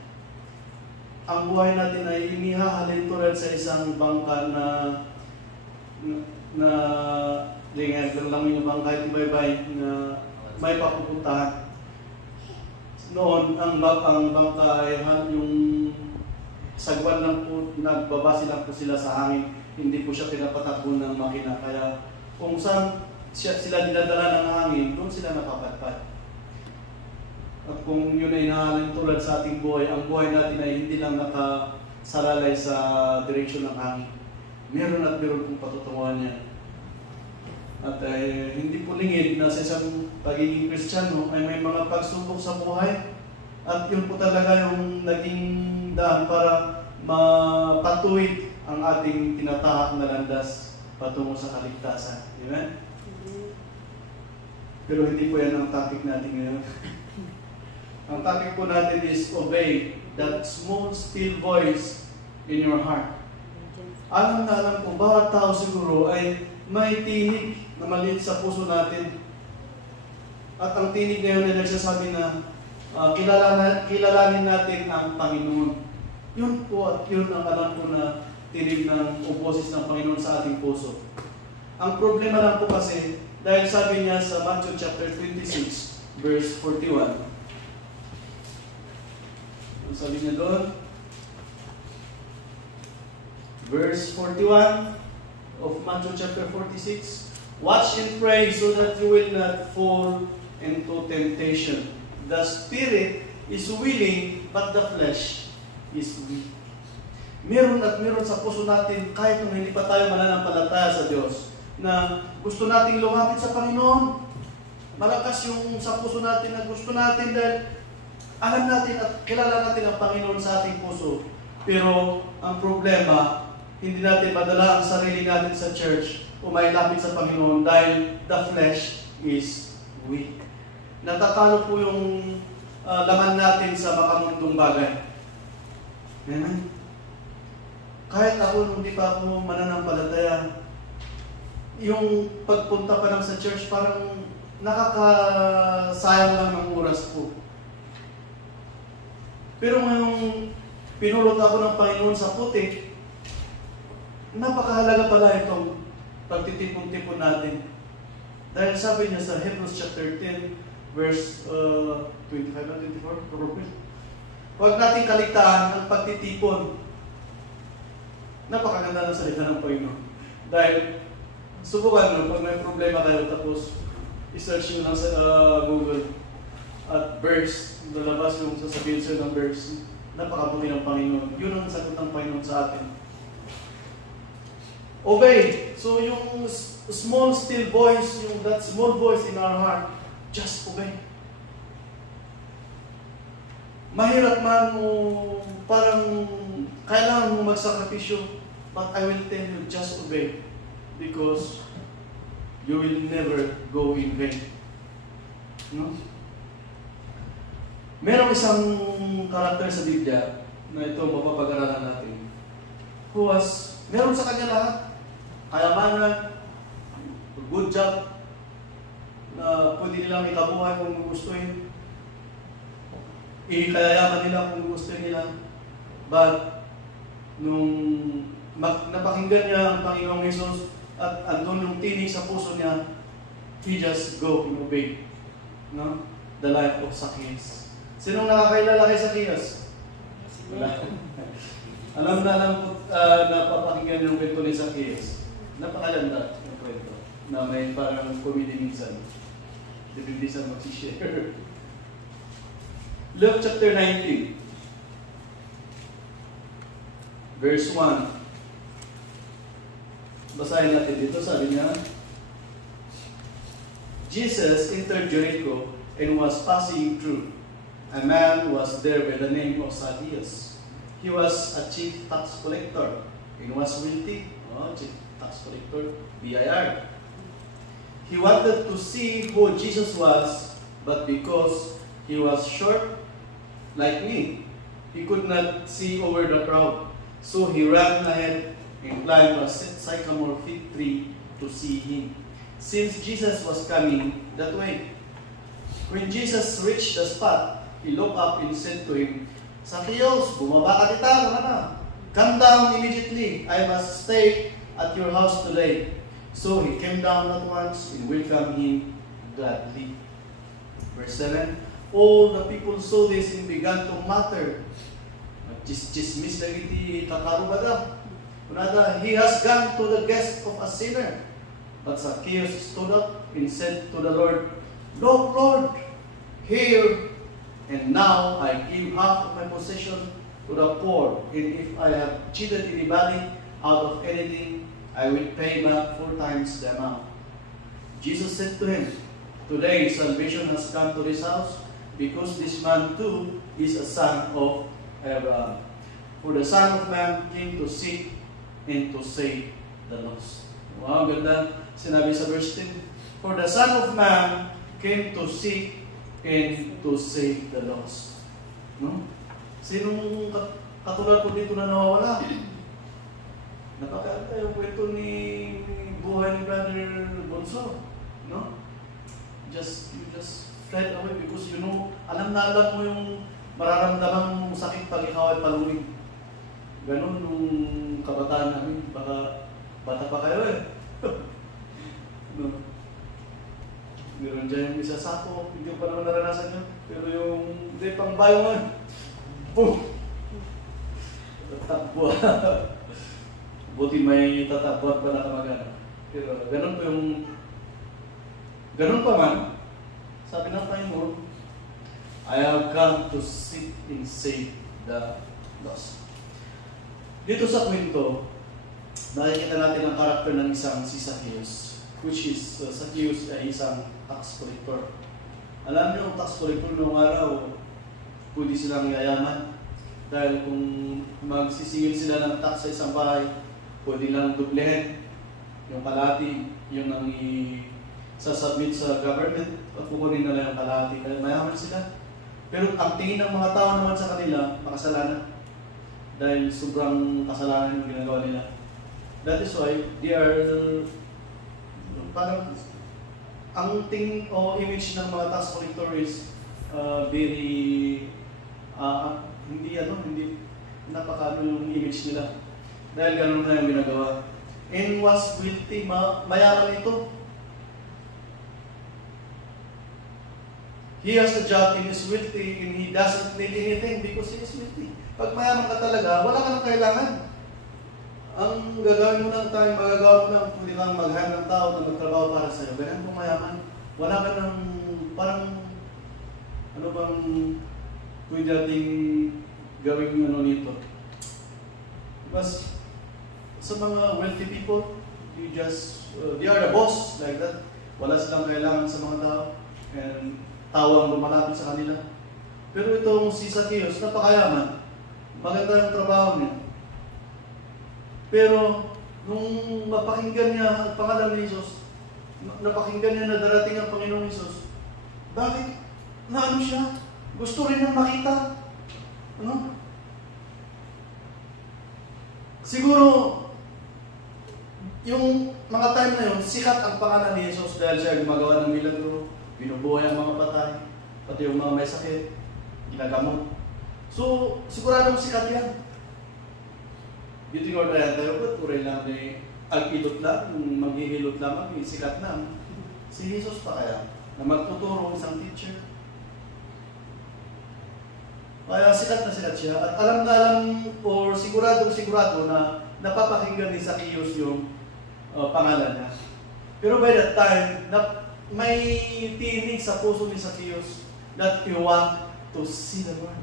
Ang buhay natin ay inihahalin tulad sa isang bangka na lingag lang yung bangka, tibay-bay na may papupuntahan. Noon, ang bangka ay yung sagwan lang po, nagbabase lang po sila sa hangin. Hindi po siya pinapatakbo ng makina. Kaya kung saan sila dinadala ng hangin, doon sila napapatpad. At kung yun ay nahalin tulad sa ating buhay, ang buhay natin ay hindi lang nakasalalay sa direksyon ng hangin. Meron at meron pong patutunguhan niya. At hindi po lingid na sa isang pagiging Kristiyano ay may mga pagsubok sa buhay. At yun po talaga yung naging daan para mapatuwid ang ating tinatahak na landas patungo sa kaligtasan. Amen? Pero hindi po yan ang topic natin ngayon. Ang topic po natin is obey that small still voice in your heart. Alam na alam po, bawat tao siguro ay may tinig na maliit sa puso natin. At ang tinig ngayon ay nagsasabi na kilalanin natin ang Panginoon. Yun po at yun ang alam ko na tinig ng boses ng Panginoon sa ating puso. Ang problema lang po kasi, dahil sabi niya sa Matthew chapter 26, verse 41. Ang sabi niya doon, verse 41 of Matthew chapter 46, watch and pray so that you will not fall into temptation. The spirit is willing, but the flesh is weak. Meron at meron sa puso natin, kahit nung hindi pa tayo mananampalataya sa Diyos, na gusto nating lumapit sa Panginoon. Malakas yung sa puso natin na gusto natin dahil alam natin at kilala natin ang Panginoon sa ating puso. Pero ang problema, hindi natin madala ang sarili natin sa church o mailapit sa Panginoon dahil the flesh is weak. Natatalo po yung laman natin sa makamundong bagay. Amen? Kahit ako, hindi pa ako mananampalataya, yung pagpunta pa lang sa church, parang nakakasayang lang ng oras ko. Pero ngayong pinulot ako ng Panginoon sa putik, napakahalaga pala itong pagtitipon-tipon natin. Dahil sabi niya sa Hebrews chapter 10, verse 25 and 24, huwag natin kaligtaan ang pagtitipon. Napakaganda ng salita ng Panginoon. Dahil, subukan nyo, pag may problema kayo, tapos i-search nyo lang sa Google at verse, lalabas yung sasabihin sa'yo ng verse, napakabuti ng Panginoon. Yun ang sagot ng Panginoon sa atin. Obey. So yung small still voice, that small voice in our heart, just obey. Mahirap man o parang kailangan mo magsakripisyo, but I will tell you, just obey. Because you will never go in vain. No? Merong isang karakter sa Biblia na ito mapapag-aralan natin. Meron sa kanya lahat. Kayamanan, good job, na pwede nilang ikabuhay kung gustuhin. Ikayayaman nila kung gustuhin nila. But, nung napakinggan niya ang Panginoong Jesus at andun yung tinig sa puso niya, he just go and obey. No? The life of Zacchaeus. Sinong nakakailala kay Zacchaeus? Wala. Alam po, napapakinggan yung kwento ni Zacchaeus. Napakaganda yung kwento na may parang comedy minsan. Depende sa mag-share. Luke chapter 19, verse 1. Basahin natin dito, sabi niya, Jesus entered Jericho and was passing through. A man was there by the name of Zacchaeus. He was a chief tax collector and was wealthy. Chief tax collector, BIR. He wanted to see who Jesus was, but because he was short, like me, he could not see over the crowd. So he ran ahead and climbed a sycamore fig tree to see him, since Jesus was coming that way. When Jesus reached the spot, he looked up and said to him, Zacchaeus, bumaba ka dito, come down immediately. I must stay at your house today. So he came down at once and welcomed him gladly. Verse 7, all the people saw this and began to mutter. Chismis lagi di kakarubada. Kunada, he has gone to the guest of a sinner. But Zacchaeus stood up and said to the Lord, Look, Lord, here and now I give half of my possession to the poor, and if I have cheated anybody out of anything, I will pay back 4 times the amount. Jesus said to him, Today salvation has come to this house, because this man too is a son of Abraham. For the Son of Man came to seek and to save the lost. Wow, ganda sinabi sa verse 10. For the Son of Man came to seek and to save the lost. No? Sinong katulad ko dito na nawawala? Napakaganda yung kwento ni buhay ni Brother Bonso. No? You just fled away because you know, alam na alam mo yung mararamdaman mong sakit pag ikaw ay palungin. Ganon nung kabataan namin, baka bata pa kayo eh. No? Meron dyan yung isa sako, hindi ko pa naman naranasan yun. Pero yung hindi pang bayo nga, boom! Tatakbo. Buti may tatakbo pa na kamagana. Pero ganon po yung, ganon pa man, sabi ng Panginoon, I have come to seek and save the lost. Dito sa kwento, nakikita natin ang karakter ng isang si Zacchaeus, which is Zacchaeus ay isang tax collector. Alam niyo, tax collector noong araw, pwede silang yayaman. Dahil kung magsisingil sila ng tax sa isang bahay, pwede lang dublehin yung kalahati, yung nang i-submit sa government, at kukunin na lang yung kalahati. Kaya mayaman sila. Pero ang tingin ng mga tao naman sa kanila, makasalanan. Dahil sobrang kasalanan yung ginagawa nila. That is why they are parang ang tingin o image ng mga tax collector is very hindi napakano yung image nila. Dahil ganun na yung ginagawa. And was wealthy, mayaman ito. He has a job and is wealthy and he doesn't need anything because he is wealthy. Pag mayaman ka talaga, wala ka nang kailangan. Ang gagawin mo ng time, magagawa mo ng pwede kang mag-hire ng tao na magtrabaho para sa'yo. Ganyan kung mayaman. Wala ka nang parang ano bang pwede nating gawin nito. Because sa mga wealthy people, they are the boss like that. Wala silang kailangan sa mga tao. And tao ang lumalapit sa kanila. Pero itong si Zacchaeus, napakayaman. Maganda yung trabaho niya. Pero, nung mapakinggan niya ang pangalan ni Jesus, napakinggan niya na darating ang Panginoong Jesus, bakit? Naano siya? Gusto rin niyang makita. Ano? Siguro, yung mga time na yun, sikat ang pangalan ni Jesus dahil siya gumagawa ng milagro, binubuhay ang mga patay, pati yung mga may sakit, ginagamot. So, siguradong sikat yan. Dito yung order tayo, ba't uray lang na agpilot lang, maghihilot lamang, sikat na. Si Jesus pa kaya, na magtuturo isang teacher. Kaya sikat na sikat siya. At alam na alam, or sigurado na napapakinggan ni Zacchaeus yung pangalan niya. Pero by that time, may tinig sa puso ni Zacchaeus that he want to see the Lord.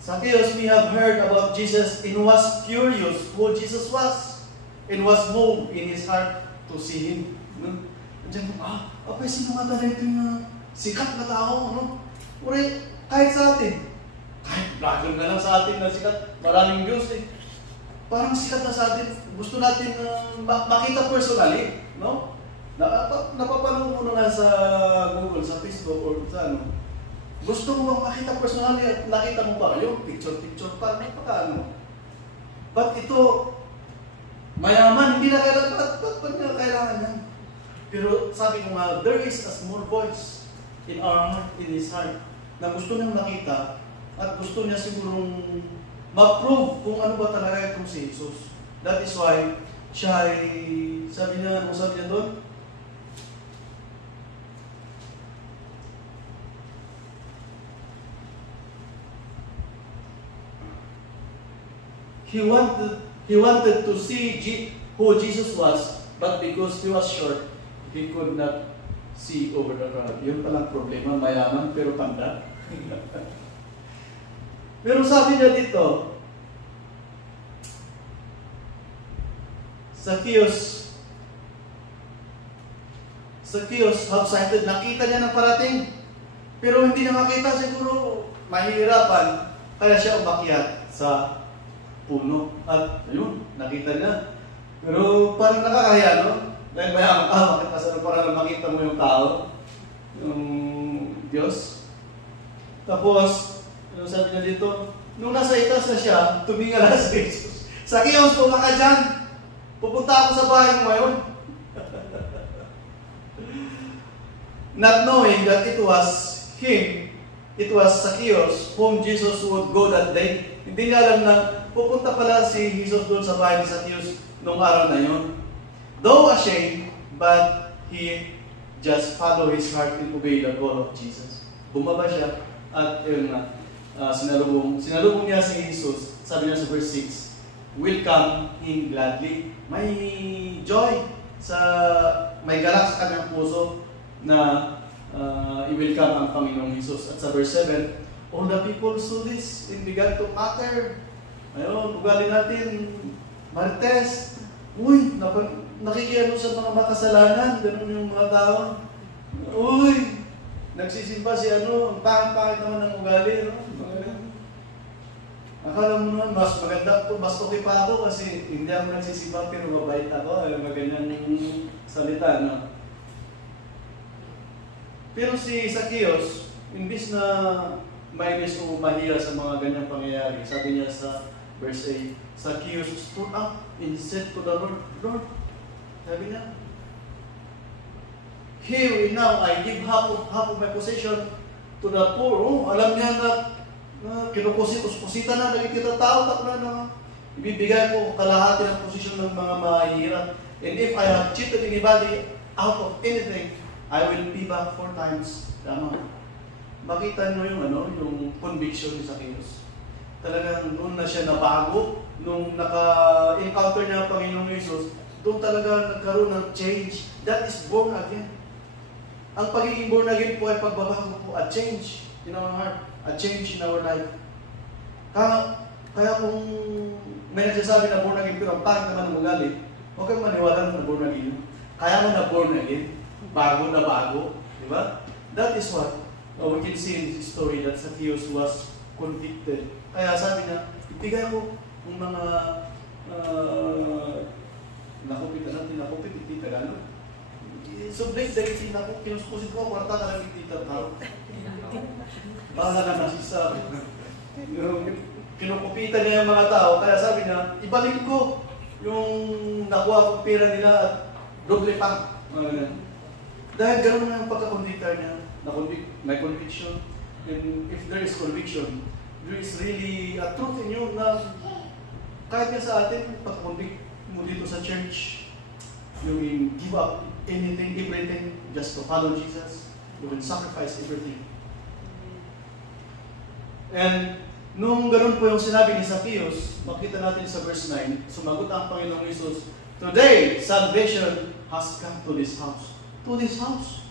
Zacchaeus may have heard about Jesus and was curious who Jesus was and was moved in his heart to see Him. Diyan, sino nga talaga ito yung sikat na tao, no? Uri, kahit sa atin, kahit vlogger na lang sa atin na sikat, maraming views eh. Parang sikat na sa atin, gusto natin makita personally, no? Napapanood mo na nga sa Google, sa Facebook, or sa ano. Gusto mo bang makita personally at nakita mo ba yung picture pa, napaka-ano. But ito, mayaman, hindi na kailangan, ba't niya kailangan yan? Pero sabi ko nga, there is a small voice in our heart, in his heart, na gusto niyang makita at gusto niya sigurong ma-prove kung ano ba talaga itong si Jesus. That is why siya ay, sabi niya doon? He wanted to see who Jesus was, but because he was short, he could not see over the crowd. Yun palang problema, mayaman pero tanda. Pero sabi niya dito, Zacchaeus half-sighted, nakita niya ng parating, pero hindi na makita, siguro mahihirapan, kaya siya umakyat sa puno. At ayun, nakita niya. Pero parang nakakaya, no? Dahil mayaman bakit kasano para makita mo yung tao, yung Diyos. Tapos, ano sabi niya dito? Nung nasa itaas na siya, tumingala si Jesus. Zacchaeus, pumaka dyan! Pupunta ako sa bahay mo ngayon. Not knowing that it was him, it was Zacchaeus whom Jesus would go that day. Hindi niya alam na pupunta pala si Jesus doon sa bahay ni Zacchaeus nung araw na yun. Though ashamed, but he just followed his heart and obeyed the call of Jesus. Bumaba siya at yun nga, sinalubong niya si Jesus. Sabi niya sa verse 6, welcome him gladly. May joy, may galak sa kanyang puso na i-welcome ang Panginoong Jesus. At sa verse 7, all the people saw this and began to matter. Ayun, ugali natin, Martes, nakikiano sa mga makasalanan, ganun yung mga tao. Uy, nagsisimba si ang pangit naman ng ugali, no? Akala mo naman, mas maganda po, mas okay pa ako kasi hindi ako nagsisimba pero mabait ako, magandang salita, no? Pero si Zacchaeus, imbis na mainis o mahiya sa mga ganyang pangyayari, sabi niya sa verse 8, Zacchaeus stood up and said to the Lord, Lord, sabi niya, here now I give half of my possession to the poor. Oh, alam niya na kinukusit-kusita na, nakikita tao, na ibibigay ko kalahati ng posisyon ng mga mahihirap. And if I have cheated anybody out of anything, I will pay back 4 times the amount. Makita nyo yung conviction ni Zacchaeus. Talagang doon na siya nabago, nung naka-encounter niya ang Panginoong Jesus, doon talaga nagkaroon ng change. That is born again. Ang pagiging born again po ay pagbabago po, a change in our heart, a change in our life. Kaya kung may nagsasabi na born again, pero ang pangit naman ng ugali, huwag kang maniwala na born again. Kaya mo na born again, bago na bago, di ba? That is what we can see in this story that Zacchaeus was convicted. Kaya sabi niya, ibigay mo ng mga tinakupit, iti Tagalog. Sublik dahil tinakupit, kinuskusin ko, kwarta ka lang iti tao. Baka na nasisabi. Kinukupitan niya yung mga tao, kaya sabi niya, ibalik ko yung nakuha kong pera nila at doble pa. Dahil gano'n na yung pagkakonvictor niya, may conviction. And if there is conviction, there is really a truth in you na kahit nga sa atin, pagkakonvict mo dito sa church, you will give up anything, everything, just to follow Jesus. You will sacrifice everything. And nung ganun po yung sinabi ni Zacchaeus, makita natin sa verse 9, sumagot ang Panginoong Jesus, "Today, salvation has come to this house." To this house.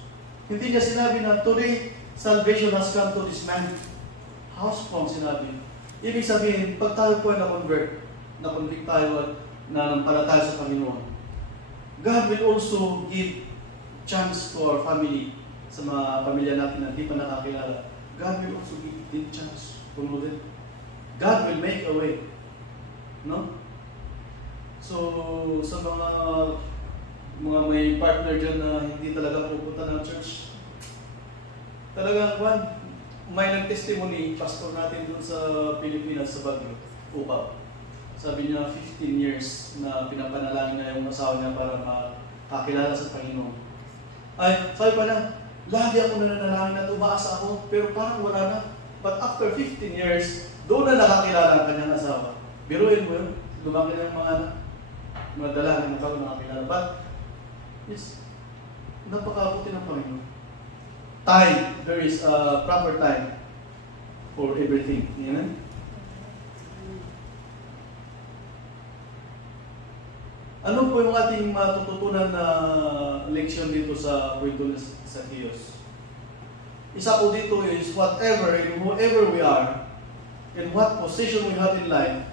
Hindi niya sinabi na, "Today, salvation has come to this man." House po ang sinabi. Ibig sabihin, pag tayo po ay na-convict tayo at nanampalataya sa Panginoon, God will also give chance to our family, sa mga pamilya natin na hindi pa nakakilala. God will also give them chance. Punulit. God will make a way. No? So, sa mga may partner dyan na hindi talaga pupunta ng church, talagang may nag-testimony, pastor natin dun sa Pilipinas, sa Baguio, Upaw. Sabi niya, 15 years na pinapanalangin na yung asawa niya para makakilala sa Panginoon. Ay, sabi pa na, lagi ako nananalangin na tumaas ako, pero parang wala na. But after 15 years, doon na nakakilala ang kanyang asawa. Biruin mo yun, lumaki na yung mga dalangin na karoon nakakilala. But, yes, napakabuti ng Panginoon. Time, there is a proper time for everything. Amen? Ano po yung ating matututunan na leksyon dito sa kwento ni Zacchaeus? Isa po dito is whatever and whoever we are, in what position we have in life,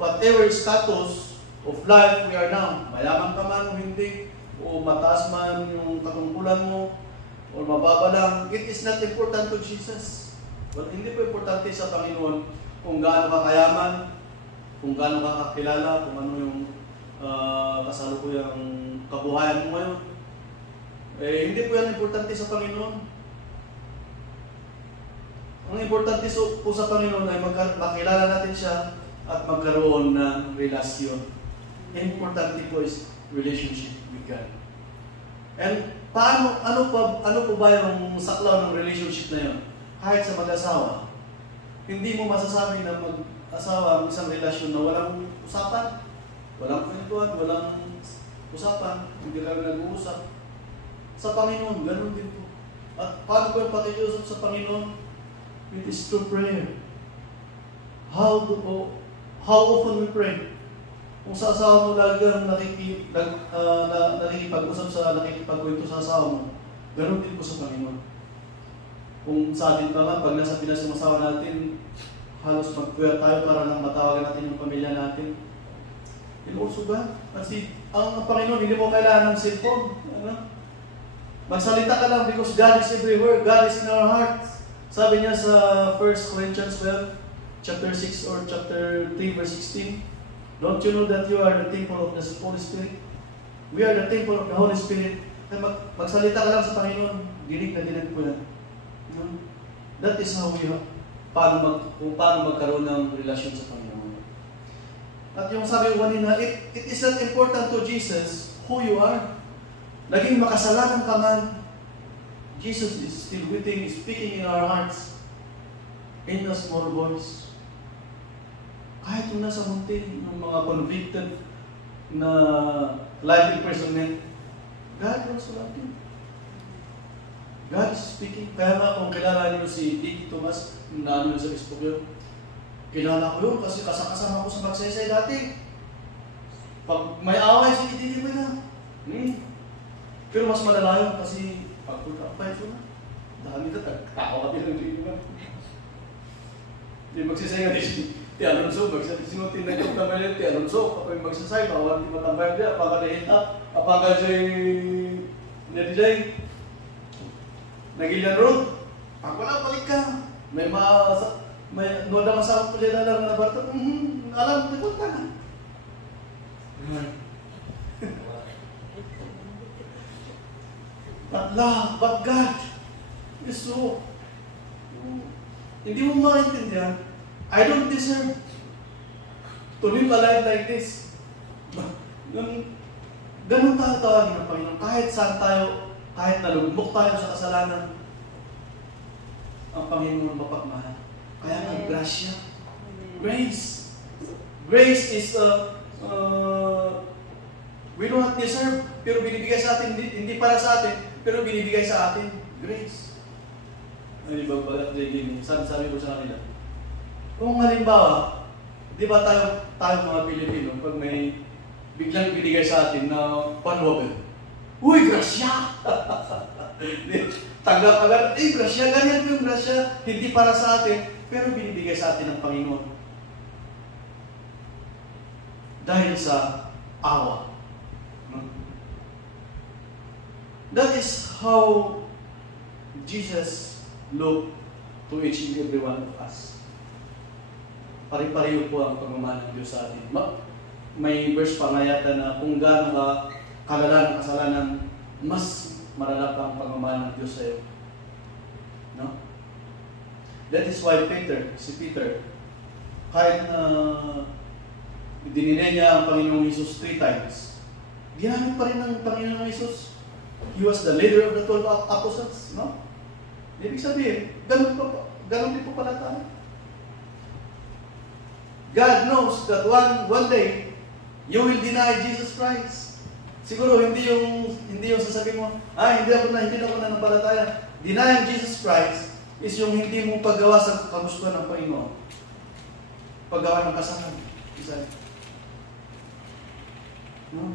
whatever status of life we are now, mayaman ka man o hindi, o mataas man yung katungkulan mo, o mababa lang, it is not important to Jesus. Well, hindi po importante sa Panginoon kung gaano ka kayaman, kung gaano ka kakilala, kung ano yung kasalukuyang kabuhayan mo ngayon. Hindi po yan importante sa Panginoon. Ang importante po sa Panginoon ay makilala natin siya at magkaroon ng relasyon. Importante po is relationship with God. And ano po ba yung saklaw ng relationship na yun? Kahit sa mag-asawa, hindi mo masasabi na mag-asawa ang isang relasyon na walang usapan, walang kwentuhan, walang usapan, hindi lang nag-uusap. Sa Panginoon, ganun din po. At paano ko yung pakikiusap sa Panginoon? It is through prayer. How often we pray? Kung sa asawa mo lagi kang nakikipag-usap nakikipagkwento sa asawa mo, ganun din po sa Panginoon. Kung sa atin pa pag nasa Pinas yung asawa natin, halos mag-prayer tayo para lang matawagan natin yung pamilya natin. And also God, kasi ang Panginoon, hindi mo kailangan ng cellphone. Magsalita ka lang because God is everywhere. God is in our hearts. Sabi niya sa 1 Corinthians 12, chapter 6 or chapter 3, verse 16, don't you know that you are the temple of the Holy Spirit? We are the temple of the Holy Spirit. Magsalita ka lang sa Panginoon, dinig na dinig po yan. That is how we have, kung paano magkaroon ng relasyon sa Panginoon. At yung sabi ko kanina, it is not important to Jesus who you are. Naging makasalanan ka man, Jesus is still waiting, speaking in our hearts, in a small voice. Kahit yung nasa muntin, yung mga convicted na life imprisonment, God also love you. God is speaking. Kaya nga kung kilala niyo si Dick Thomas, naano yun sa Facebook yun, kilala ko yun kasi kasama ko sa magsaysay dati. Pag may away, hindi mo na. Pero mas malala yun kasi pag-pagkapay ko na. Dami ka, tao ka bilang dito na. Hindi magsasay nga din. Ti Alonso, magsasinuntin na yung tamalit. Ti Alonso, kapag magsasay, bawal di matambay niya. Apakah nahita, apakah siya'y nadiday. Nagilian road. Pag wala, balik ka. May nuwada masakot po siya lang na nabarta. Alam, tikot ka na. But love, but God is so. Hindi mo maintindihan. I don't deserve to live a life like this. Ganun tayo tawagin ng Panginoon. Kahit saan tayo, kahit nalugmok tayo sa kasalanan, ang Panginoon mapagmahal. Kaya ang grasya. Grace. Grace is we do not deserve, pero binibigay sa atin, hindi para sa atin, pero binibigay sa atin. grace. Ay, ibang balat din. Sabi ko sa kanila. Kung halimbawa, di ba tayo mga Pilipino, pag may biglang binigay sa atin na panwabel, uy, grasya! Tanggap agad, grasya, ganyan yung grasya, hindi para sa atin, pero binibigay sa atin ng Panginoon. Dahil sa awa. That is how Jesus looked to each and every one of us. Pari-pareho po ang pagmamahal ng Diyos sa atin. May verse pa nga yata na kung gaano ka kalala ng kasalanan, mas malala pa ang pagmamahal ng Diyos sa iyo. No? That is why si Peter, kahit na dininay niya ang Panginoong Jesus 3 times, ginamit pa rin ng Panginoong Jesus. He was the leader of the 12 apostles. No? Ibig sabihin, ganun din po pala tayo. God knows that one day, you will deny Jesus Christ. Siguro hindi yung sasabihin mo, hindi ako nanampalataya. Denying Jesus Christ is yung hindi mo paggawa sa kagustuhan ng Panginoon. Paggawa ng kasalanan. No?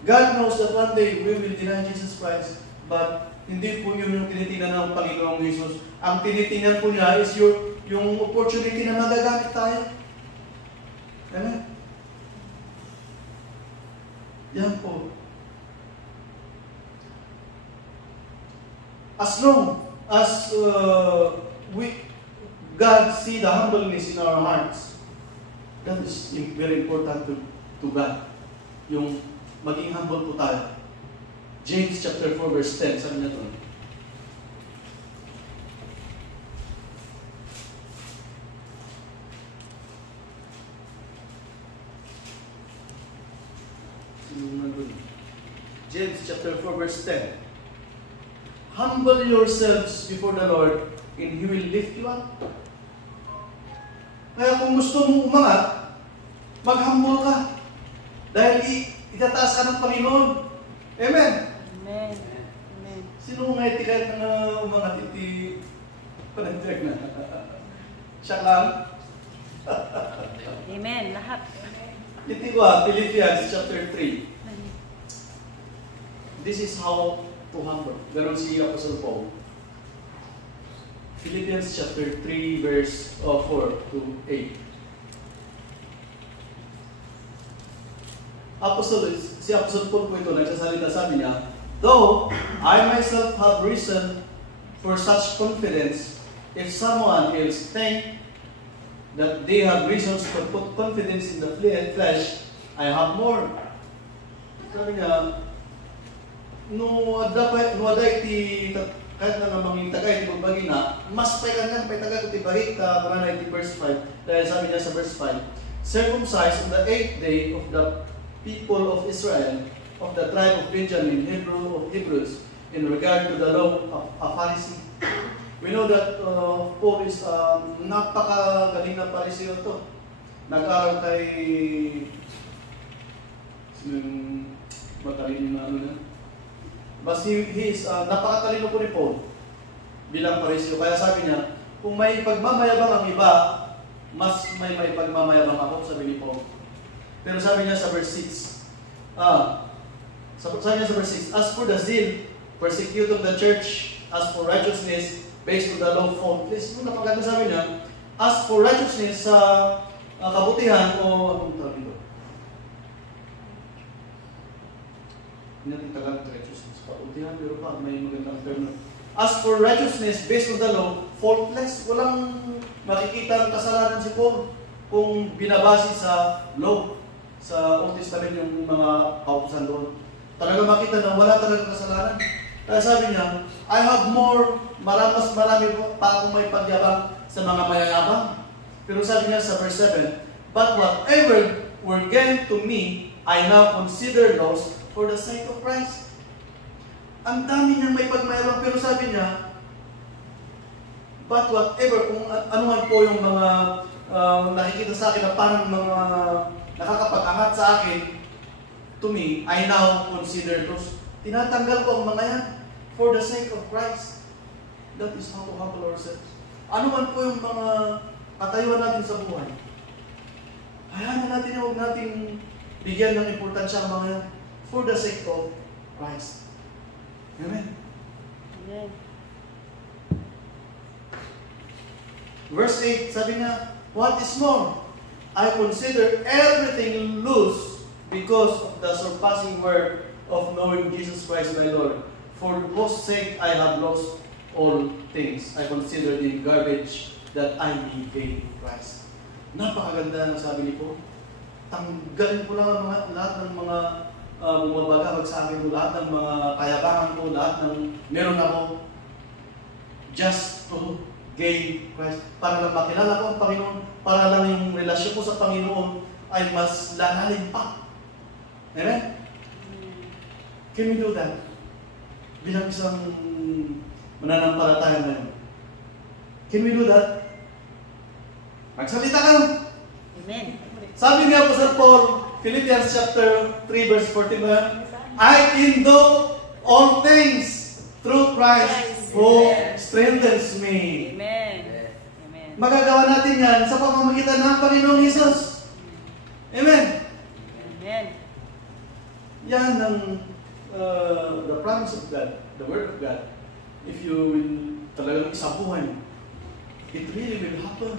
God knows that one day we will deny Jesus Christ, but hindi po yun yung tinitingnan ng Panginoong Jesus. Ang tinitingnan po niya is yung opportunity na magagamit tayo. Amen? Yan po. As long as God see the humbleness in our hearts, that is very important to God. Yung maging humble po tayo. James chapter 4 verse 10, sabi niya ito. James chapter 4 verse 10. Humble yourselves before the Lord and He will lift you up. Kaya kung gusto mong umangat, mag-humble ka. Dahil itataas ka ng Panginoon. Amen? Amen. Amen. Sino nga kahit na umangat iti panagtrek na? Siya lang? Amen. Lahat. Iti ko Philippians chapter 3. This is how to humble. Ganon si Apostle Paul. Philippians chapter 3 verse 4 to 8. Si Apostle Paul po ito, nagsasalita, sabi niya, though I myself have reason for such confidence, if someone else think that they have reasons to put confidence in the flesh, I have more. Sabi niya, no ada iti kahit na namang tagay iti pagbagi na, mas pay kanang pay tagay iti bagay ta mga iti verse 5. Dahil sabi niya sa verse 5, circumcised on the 8th day of the people of Israel, of the tribe of Benjamin, Hebrews, in regard to the law of a Pharisee. We know that Paul is napakagaling na Pharisee to. Nag-aral kay matalino na na. But he is napakatalino po ni Paul bilang Pharisee. Kaya sabi niya, kung may pagmamayabang ang iba, mas may pagmamayabang ako, sabi ni Paul. Pero sabi niya sa verse 6, sabi niya sa verse 6, as for the zeal, persecuting the church, as for righteousness, based on the law of faultless. Kung napaganda sabi niya, as for righteousness sa kabutihan o anong tawag dito? Hindi natin tagal righteousness. Kabutihan, pero pa may magandang term. As for righteousness based on the law, faultless. Walang makikita ng kasalanan si Paul kung binabase sa law. Sa Old Testament yung mga kautusan doon. Talaga makita na wala talaga kasalanan. Kaya sabi niya, I have more, mas marami pa akong may pagyabang sa mga mayayabang. Pero sabi niya sa verse 7, but whatever were gained to me, I now consider loss for the sake of Christ. Ang dami niyang may pagmayabang, pero sabi niya, but whatever, kung ano man po yung mga nakikita sa akin na parang mga nakakapag-angat sa akin, to me, I now consider those. Tinatanggal ko ang mga yan for the sake of Christ. That is how to humble ourselves. Ano man po yung mga katayuan natin sa buhay, hayaan na natin, huwag natin bigyan ng importansya ang mga yan for the sake of Christ. Amen. Amen. Verse 8, sabi niya, what is more? I consider everything loose because of the surpassing worth of knowing Jesus Christ my Lord. For whose sake I have lost all things. I consider them garbage that I may gain Christ. Napakaganda ng sabi ni Paul. Tanggalin ko lang ang lahat ng mga bumabagabag sa akin, lahat ng mga kayabangan ko, lahat ng meron ako, just to gain Christ. Para lang makilala ko ang Panginoon, para lang yung relasyon ko sa Panginoon ay mas lalalim pa. Amen? Can we do that? Bilang isang mananampalataya ngayon. Can we do that? Magsalita ka. Amen. Sabi ni Apostle Paul, Philippians chapter 3 verse 41, I can do all things through Christ who strengthens me. Amen. Amen. Magagawa natin yan sa pamamagitan ng Panginoong Hesus. Amen. Amen. Yan ang the promise of God, the Word of God. If you will talagang isabuhan, it really will happen.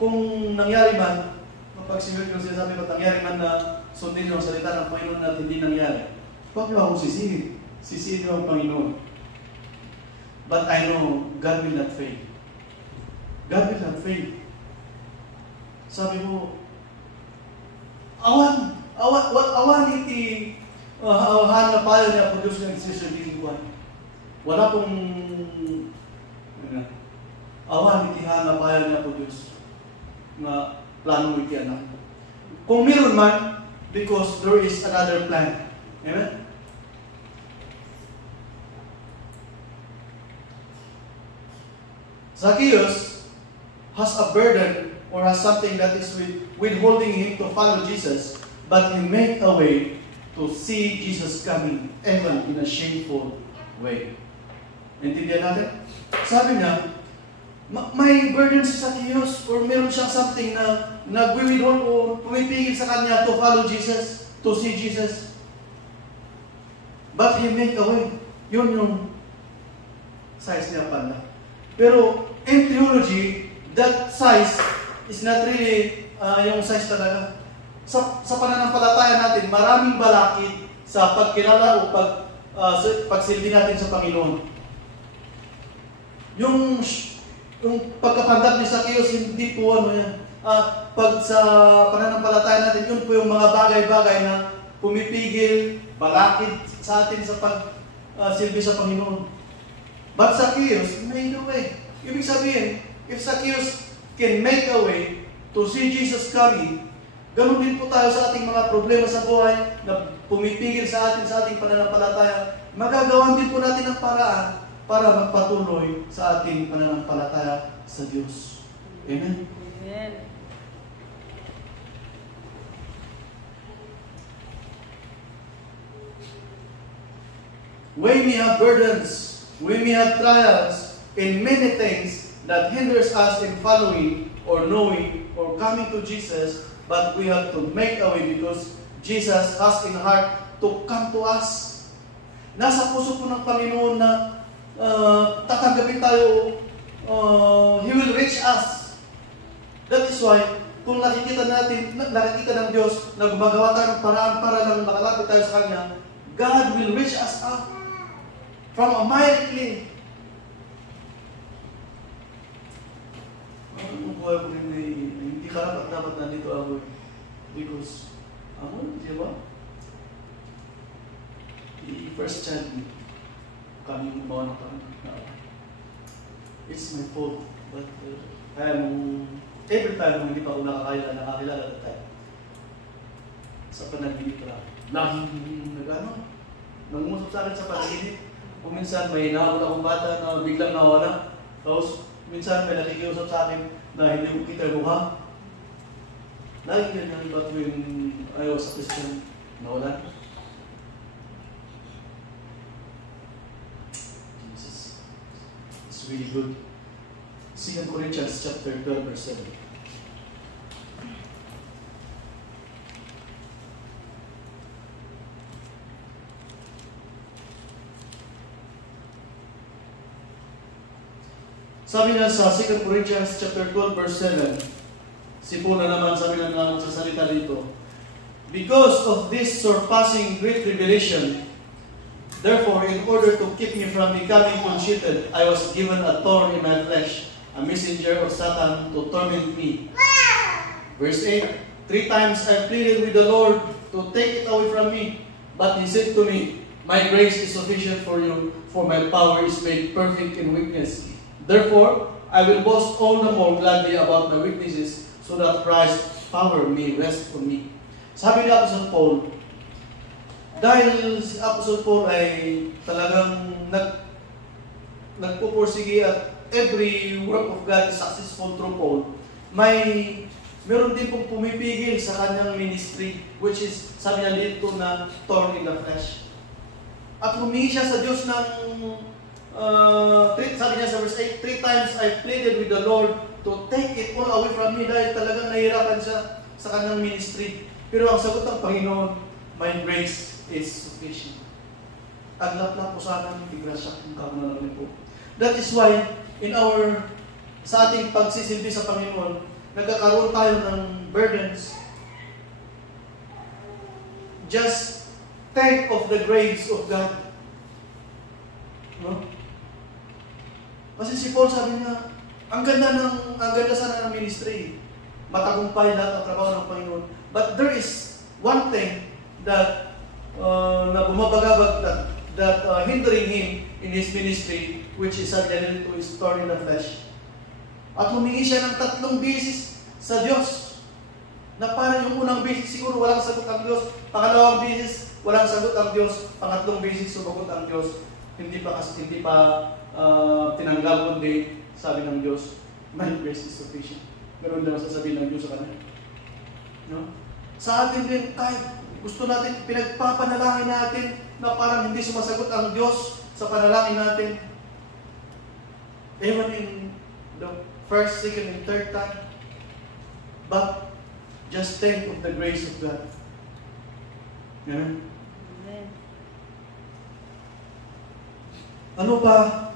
Kung nangyari man, kapag sinunod ko sinasabi ko, nangyari man na sundin yung salita ng Panginoon at hindi nangyari, huwag niyo akong sisihin. Sisihin niyo ang Panginoon. But I know God will not fail. God will not fail. Sabi mo, awan iti hanapayan niya produce ng decision din buwan. Wala pong awan iti hanapayan niya produce na plano iti anak. Kung meron man, because there is another plan. Amen? Zacchaeus has a burden or has something that is withholding him to follow Jesus, but he made a way to see Jesus coming, even in a shameful way. Intindihan natin? Sabi niya, may burden si Zacchaeus or meron siyang something na nag-withhold o pumipigil sa kanya to follow Jesus, to see Jesus. But he made a way. Yun yung size niya pala. Pero in theology, that size is not really yung size talaga. Sa pananampalataya natin, maraming balakid sa pagkilala o pagsilbi natin sa Panginoon. Yung pagkapandag ni Zacchaeus, hindi po ano yan. Pag sa pananampalataya natin, yun po yung mga bagay-bagay na pumipigil, balakid sa atin sa pagsilbi sa Panginoon. But Zacchaeus made a way. Ibig sabihin, if Zacchaeus can make a way to see Jesus coming, ganun din po tayo sa ating mga problema sa buhay na pumipigil sa ating pananampalataya, magagawan din po natin ang paraan para magpatuloy sa ating pananampalataya sa Diyos. Amen? Amen. We may have burdens, we may have trials, and many things that hinders us in following or knowing or coming to Jesus, but we have to make a way because Jesus has in heart to come to us. Nasa puso po ng Panginoon na tatanggapin tayo, He will reach us. That is why, kung nakikita ng Diyos na gumagawa tayo ng paraan para lang makalapit tayo sa Kanya, God will reach us out from a mighty clean. Ang buhay ko rin hindi karapat dapat nandito ako because di ba? First child kami gumawa ng parang it's my fault but every time hindi pa ako nakakilala tayo sa panaginip ko laging nangusap sa akin sa panaginip. Kung minsan may nahabol akong bata na biglang nawala. Tapos minsan may nakikiusap sa akin na hindi ko kita buha. Lagi ganyan ba tuwing I was a Christian nawala? Jesus. It's really good. 2 Corinthians chapter 12, verse 7. Sabi niya sa 2 Corinthians chapter 12, verse 7, si Paul na naman sabi na nagsasalita dito, because of this surpassing great revelation, therefore, in order to keep me from becoming conceited, I was given a thorn in my flesh, a messenger of Satan to torment me. Verse 8, 3 times I pleaded with the Lord to take it away from me, but He said to me, my grace is sufficient for you, for my power is made perfect in weakness. Therefore, I will boast all the more gladly about my weaknesses, so that Christ's power may rest on me. Sabi ni Apostle Paul, dahil si Apostle Paul ay talagang nagpupursige at every work of God is successful through Paul, meron din pong pumipigil sa kanyang ministry, which is, sabi niya dito na thorn in the flesh. At humingi siya sa Diyos ng sabi niya sa verse 8, 3 times I pleaded with the Lord to take it all away from me dahil talagang nahihirapan siya sa kanyang ministry. Pero ang sagot ng Panginoon, my grace is sufficient. Aglap-lap po sana ng tigrasya kung kamo na namin po. That is why, sa ating pagsisilbi sa Panginoon, nagkakaroon tayo ng burdens. Just think of the grace of God. No? Kasi si Paul sabi niya, ang ganda sana ng ministry. Matagumpay lahat ang trabaho ng Panginoon. But there is one thing that na bumabagabag that hindering him in his ministry, which is sabi to his thorn in the flesh. At humingi siya ng 3 beses sa Diyos. Na parang yung unang beses, siguro walang sagot ang Diyos. Pangalawang beses, walang sagot ang Diyos. Pangatlong beses, sumagot ang Diyos. Hindi pa tinanggap, kundi sabi ng Diyos, my grace is sufficient. Meron lang sasabihin ng Diyos sa kanya. No? Sa atin din, kahit gusto natin, pinagpapanalangin natin na parang hindi sumasagot ang Diyos sa panalangin natin. Even in the first, second, and third time. But just think of the grace of God. Ganun. Amen. Ano pa?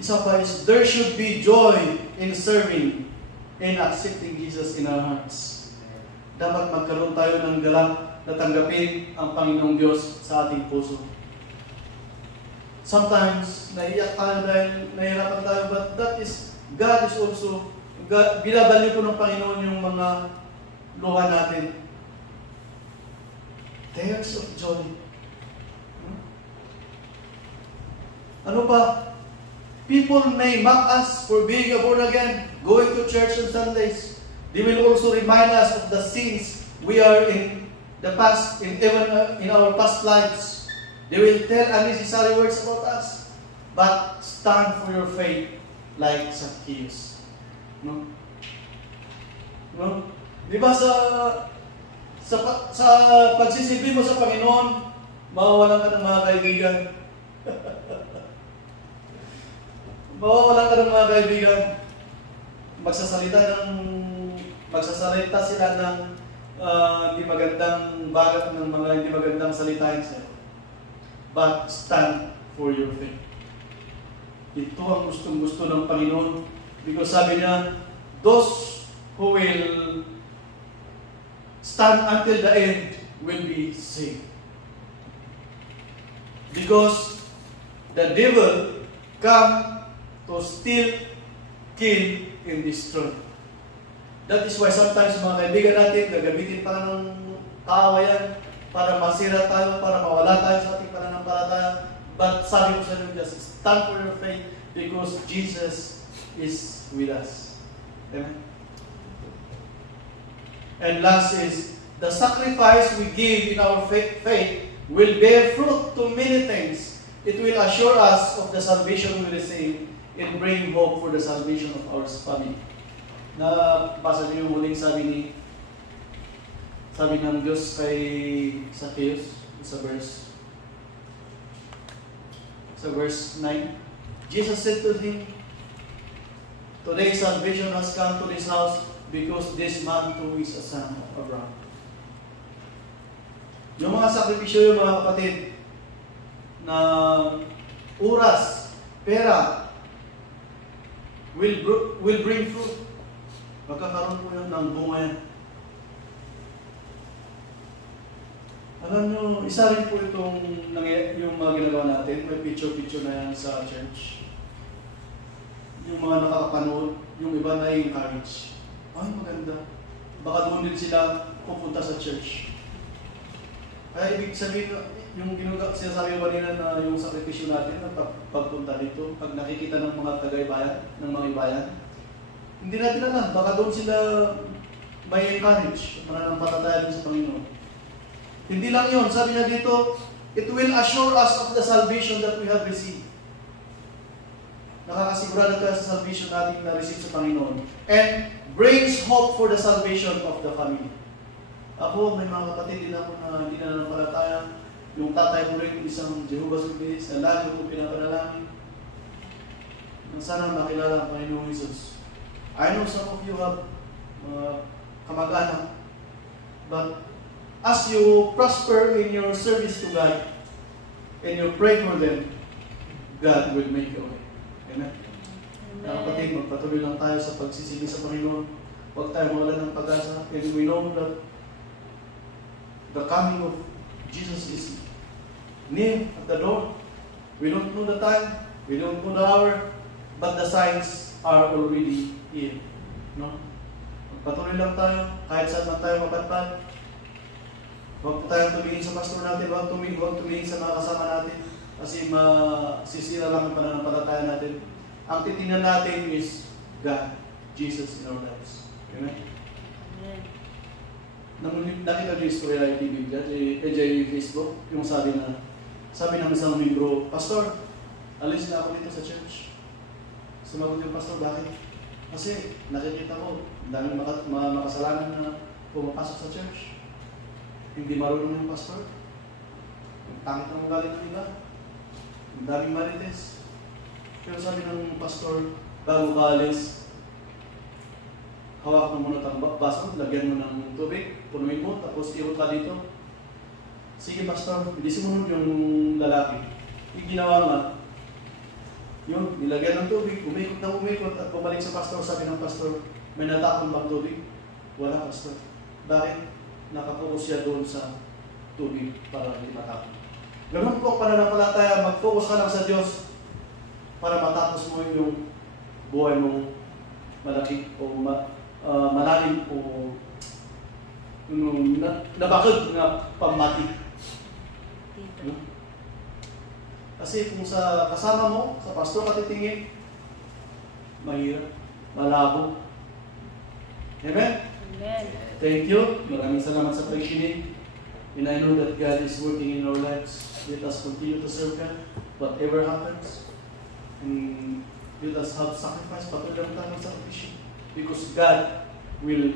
Isa pa is, there should be joy in serving and accepting Jesus in our hearts. Dapat magkaroon tayo ng galak na tanggapin ang Panginoong Diyos sa ating puso. Sometimes, naiyak tayo dahil nahihirapan tayo, but God is also, binabalyo po ng Panginoon yung mga luha natin. Tears of joy. Ano pa? People may mock us for being born again, going to church on Sundays. They will also remind us of the sins we are in the past, even in our past lives. They will tell unnecessary words about us, but stand for your faith like Zacchaeus. No? No? Di ba sa pagsisilbi mo sa Panginoon, mawawalan ka ng mga kaibigan. Mawawalan ka ng mga kaibigan. Magsasalita sila ng hindi magandang bagat ng mga hindi magandang salitain sa'yo. But stand for your faith. Ito ang gustong-gusto ng Panginoon. Because sabi niya, those who will stand until the end will be saved. Because the devil come to steal, kill, and destroy. That is why sometimes mga kaibigan natin, gagamitin pa ng kaawayan para masira tayo, para mawala tayo sa ating pananampalataya. But sabi ko sa inyo, just stand for your faith because Jesus is with us. Amen? And last is, the sacrifice we give in our faith will bear fruit to many things. It will assure us of the salvation we receive and bring hope for the salvation of our family. Nabasa niyo yung muling sabi ng Diyos kay Zacchaeus sa verse 9. Jesus said to him, "Today salvation has come to this house because this man too is a son of Abraham." Yung mga sakripisyo yung mga kapatid na oras, pera, will bring fruit. Magkakaroon po yun ng bunga yan. Alam nyo, isa rin po itong yung mga ginagawa natin. May picture-picture na yan sa church. Yung mga nakakapanood, yung iba na encourage. Ay, maganda. Baka doon din sila pupunta sa church. Kaya ibig sabihin, yung sinasabi ko kanina na yung sakripisyo natin na pagpunta dito, pag nakikita ng mga tagaybayan, ng mga ibayan, hindi natin alam, baka doon sila may encourage, mananampalataya din sa Panginoon. Hindi lang yun, sabi niya dito, it will assure us of the salvation that we have received. Nakakasigurado tayo sa salvation natin na receive sa Panginoon. And brings hope for the salvation of the family. Ako, may mga kapatid din ako na hindi na nanampalataya. Yung tatay ko rin, isang Jehovah's Witness, na lagi ko pinapanalangin. Sana makilala ang Panginoong Jesus. I know some of you have kamag-anak, but as you prosper in your service to God and you pray for them, God will make a way. Amen? Mga kapatid, magpatuloy lang tayo sa pagsisigi sa Panginoon. Huwag tayo mawala ng pag-asa. And we know that the coming of Jesus is near at the door. We don't know the time, we don't know the hour, but the signs are already here. No? Patuloy lang tayo, kahit saan man tayo mapadpad. Huwag tayong tumingin sa pastor natin, huwag tumingin sa mga kasama natin, kasi masisira lang ang pananampalataya natin. Ang titingnan natin is God, Jesus in our lives. Amen? Nakita niyo yung story ay TV dyan, Facebook, yung sabi ng isang membro, "Pastor, alis na ako dito sa church." Sumagot yung pastor, "Bakit?" "Kasi nakikita ko, daming makasalanan na pumapasok sa church. Hindi marunong yung pastor. Yung tangit ang galing ng iba. Yung daming marites." Pero sabi ng pastor, bago ka alis, hawak mo muna ang baso, lagyan mo ng tubig, punuin mo, tapos iwot ka dito. "Sige pastor," hindi sumunod yung lalaki. Yung ginawa nga, yun, nilagyan ng tubig, umikot na umikot, at bumalik sa pastor. Sabi ng pastor, "May natapon bang tubig?" "Wala pastor." "Bakit?" Nakapokus siya doon sa tubig para hindi matapon. Ganun po ang pananampalataya, mag-focus ka lang sa Diyos para matapos mo yung buhay mong malaki o malalim o nabakod na pamati. Kasi kung sa kasama mo, sa pastor ka titingin, mahirap, malabo. Amen? Amen. Thank you. Maraming salamat sa pakikinig. And I know that God is working in our lives. Let us continue to serve God, whatever happens. And let us have sacrifice, patuloy lang tayo ng sacrifice. Because God will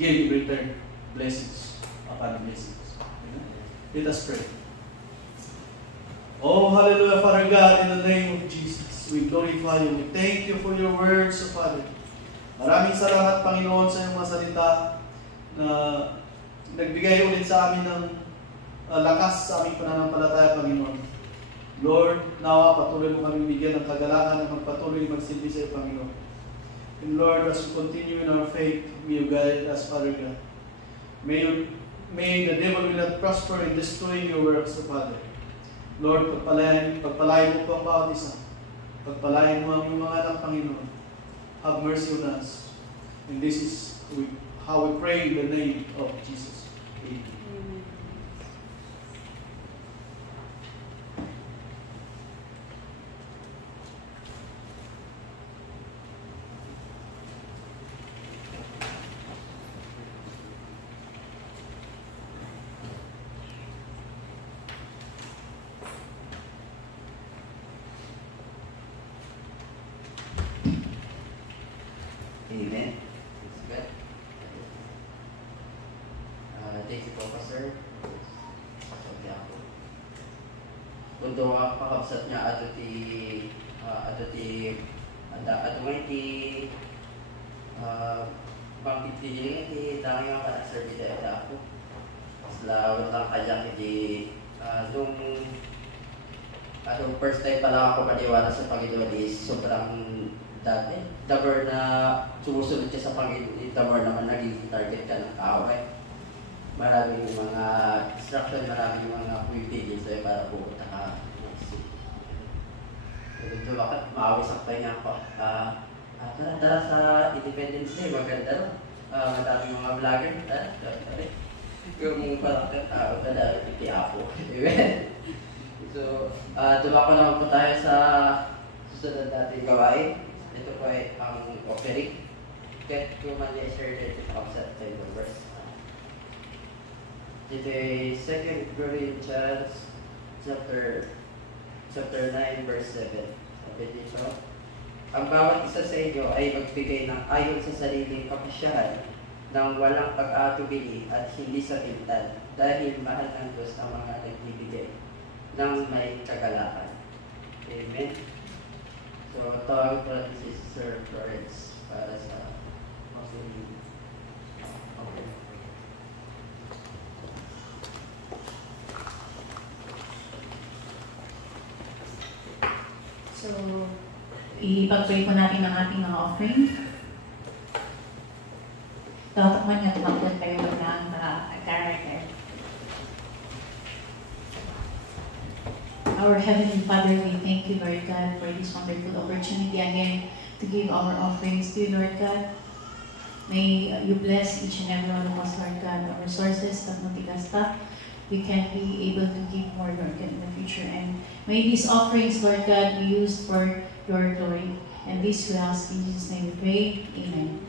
give in return blessings upon blessings. Amen? Let us pray. Oh, hallelujah, Father God, in the name of Jesus, we glorify you. We thank you for your words, Father. Maraming salamat, Panginoon, sa iyong mga salita na nagbigay ulit sa amin ng lakas sa aming pananampalataya, Panginoon. Lord, nawa patuloy mo kami bigyan ng kagalakan na magpatuloy magsilbi sa iyo, Panginoon. And Lord, as we continue in our faith, may you guide us, Father God. May the devil will not prosper in destroying your works, Father. Lord, pagpalain mo po ang bawat isa. Pagpalain mo ang iyong mga anak, Panginoon. Have mercy on us. And this is how we pray in the name of Jesus. Amen. Amen. That's good. Thank you po, Pastor. Pastor niya ako. Kundo pakabsat niya ato ti ato di ato may di bangkit di dami nga para serve dito ako. Sila lang kaya hindi nung first time pa lang ako paniwala sa Panginoon is sobrang dati. The more na sumusunod ka sa Panginoon, the more naman naging target ka ng kaaway. Maraming mga distraction, maraming mga pumipigil sa'yo para pupunta ka. Ito bakit maawis ang tayo niya ako. Tara sa Independence Day, maganda rin. Madaming mga vlogger, tara. Yung parang kada iti ako. So, dumako naman po tayo sa susunod natin gawain. Ito po ay ang offering. Get humanly assured offset by the verse. Ito ay 2 Corinthians chapter 9 verse 7. Sabi dito, ang bawat isa sa inyo ay magbigay ng ayon sa sariling kapasyahan ng walang pag-atubili at hindi sa pintan, dahil mahal ng Diyos ang mga nagbibigay ng may kagalakan. Amen. So, tawag ko natin si Sir Florence para sa offering. Okay. So, ipag-pray po natin ang ating mga offering. Tatakman niya, tumakot tayo ng character. Our Heavenly Father, we thank you, Lord God, for this wonderful opportunity again to give our offerings to you, Lord God. May you bless each and every one of us, Lord God, our resources, that matigasta. We can be able to give more, Lord God, in the future. And may these offerings, Lord God, be used for your glory. And this we ask in Jesus' name we pray. Amen.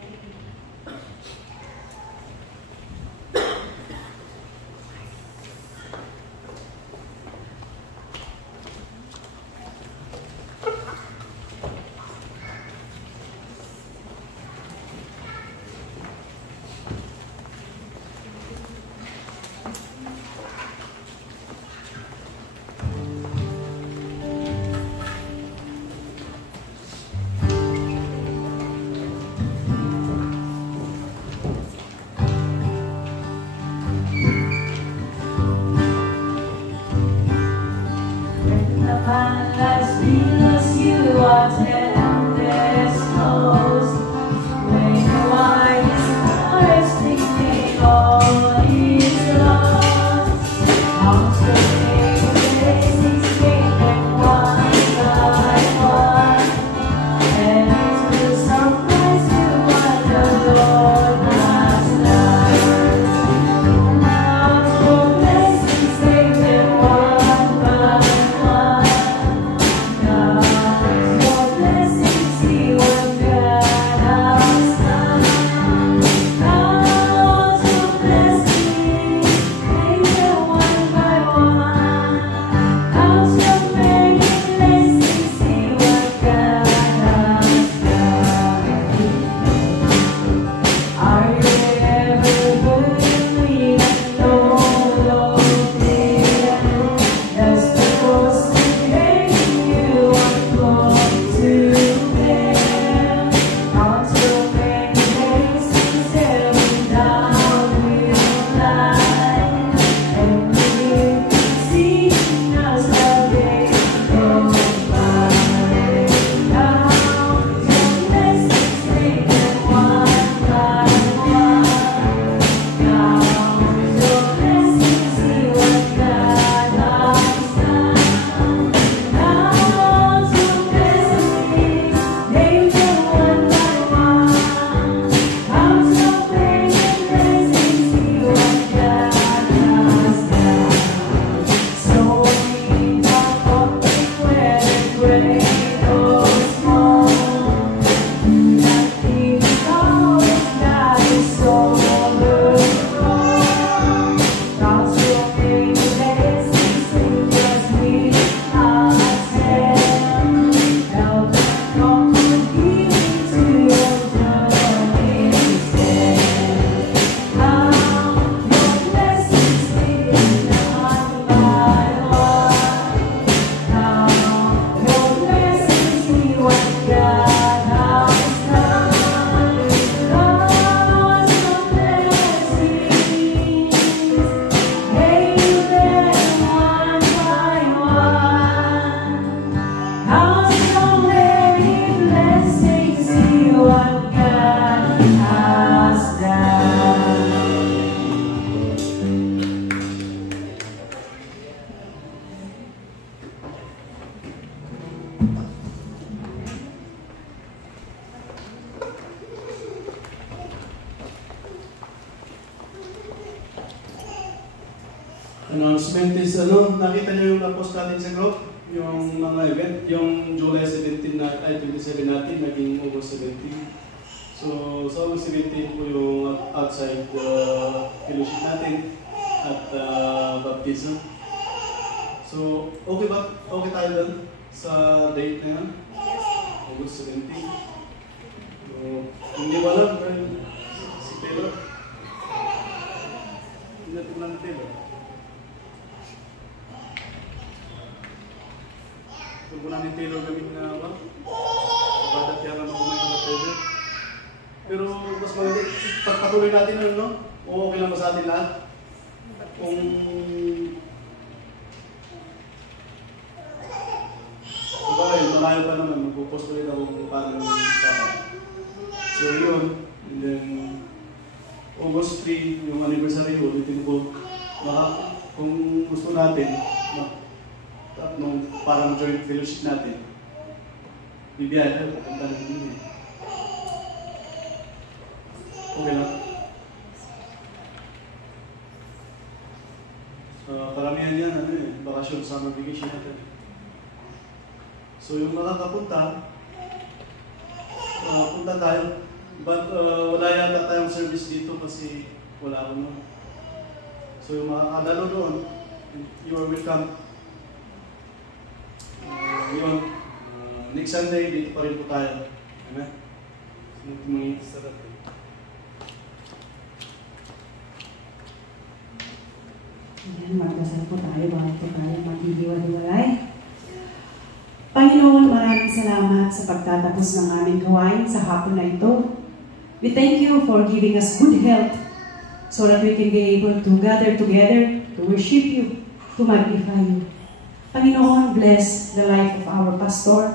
announcement is, nakita niyo yung na-post natin sa group? Yung mga event, yung July 17 ay 27 natin, naging August 17. So, sa August 17 po yung outside fellowship natin at baptism. So, okay ba? Okay tayo doon sa date na yan? August 17. So, hindi wala, si Taylor. Hindi natin lang Taylor. Kung po namin Taylor gamit na ba? Badat yara na kumain na Taylor. Pero mas maganda, pagpatuloy natin ano, o okay lang ba sa atin lahat? Kung sabay, malayo pa naman, magpupost ulit ako kung paano yung usapan. So yun, and then August 3, yung anniversary, ulitin ko. Baka kung gusto natin, nung parang joint fellowship natin, bibiyaya, pupunta natin din eh. Okay lang. Karamihan yan, bakasyon, summer vacation natin. So yung makakapunta, punta tayo. But wala yata tayong service dito kasi wala ako nun. So yung makakadalo doon, you are welcome. Yun, next Sunday, dito pa rin po tayo. Amen? Mga sarap eh. Ayan, magdasal po tayo bago po tayo maghihiwa-hiwalay. Panginoon, maraming salamat sa pagtatapos ng aming gawain sa hapon na ito. We thank you for giving us good health so that we can be able to gather together, to worship you, to magnify you. Panginoon, bless the life of our pastor.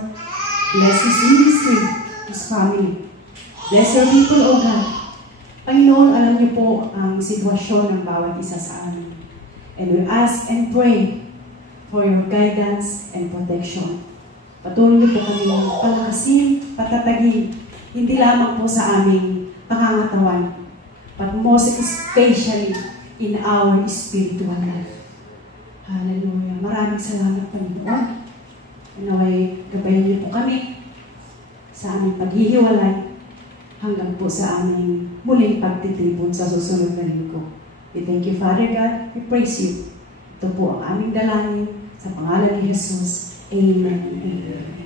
Bless his ministry, his family. Bless your people, O God. Panginoon, alam niyo po ang sitwasyon ng bawat isa sa amin. And we ask and pray for your guidance and protection. Patuloy niyo po kami palakasin, patatagin, hindi lamang po sa aming pangangatawan, but most especially in our spiritual life. Hallelujah. Maraming salamat, Panginoon. Naway, gabayan niyo po kami sa aming paghihiwalay hanggang po sa aming muling pagtitipon sa susunod na linggo. We thank you, Father God. We praise you. Ito po ang aming dalangin sa pangalan ni Jesus. Amen. Amen.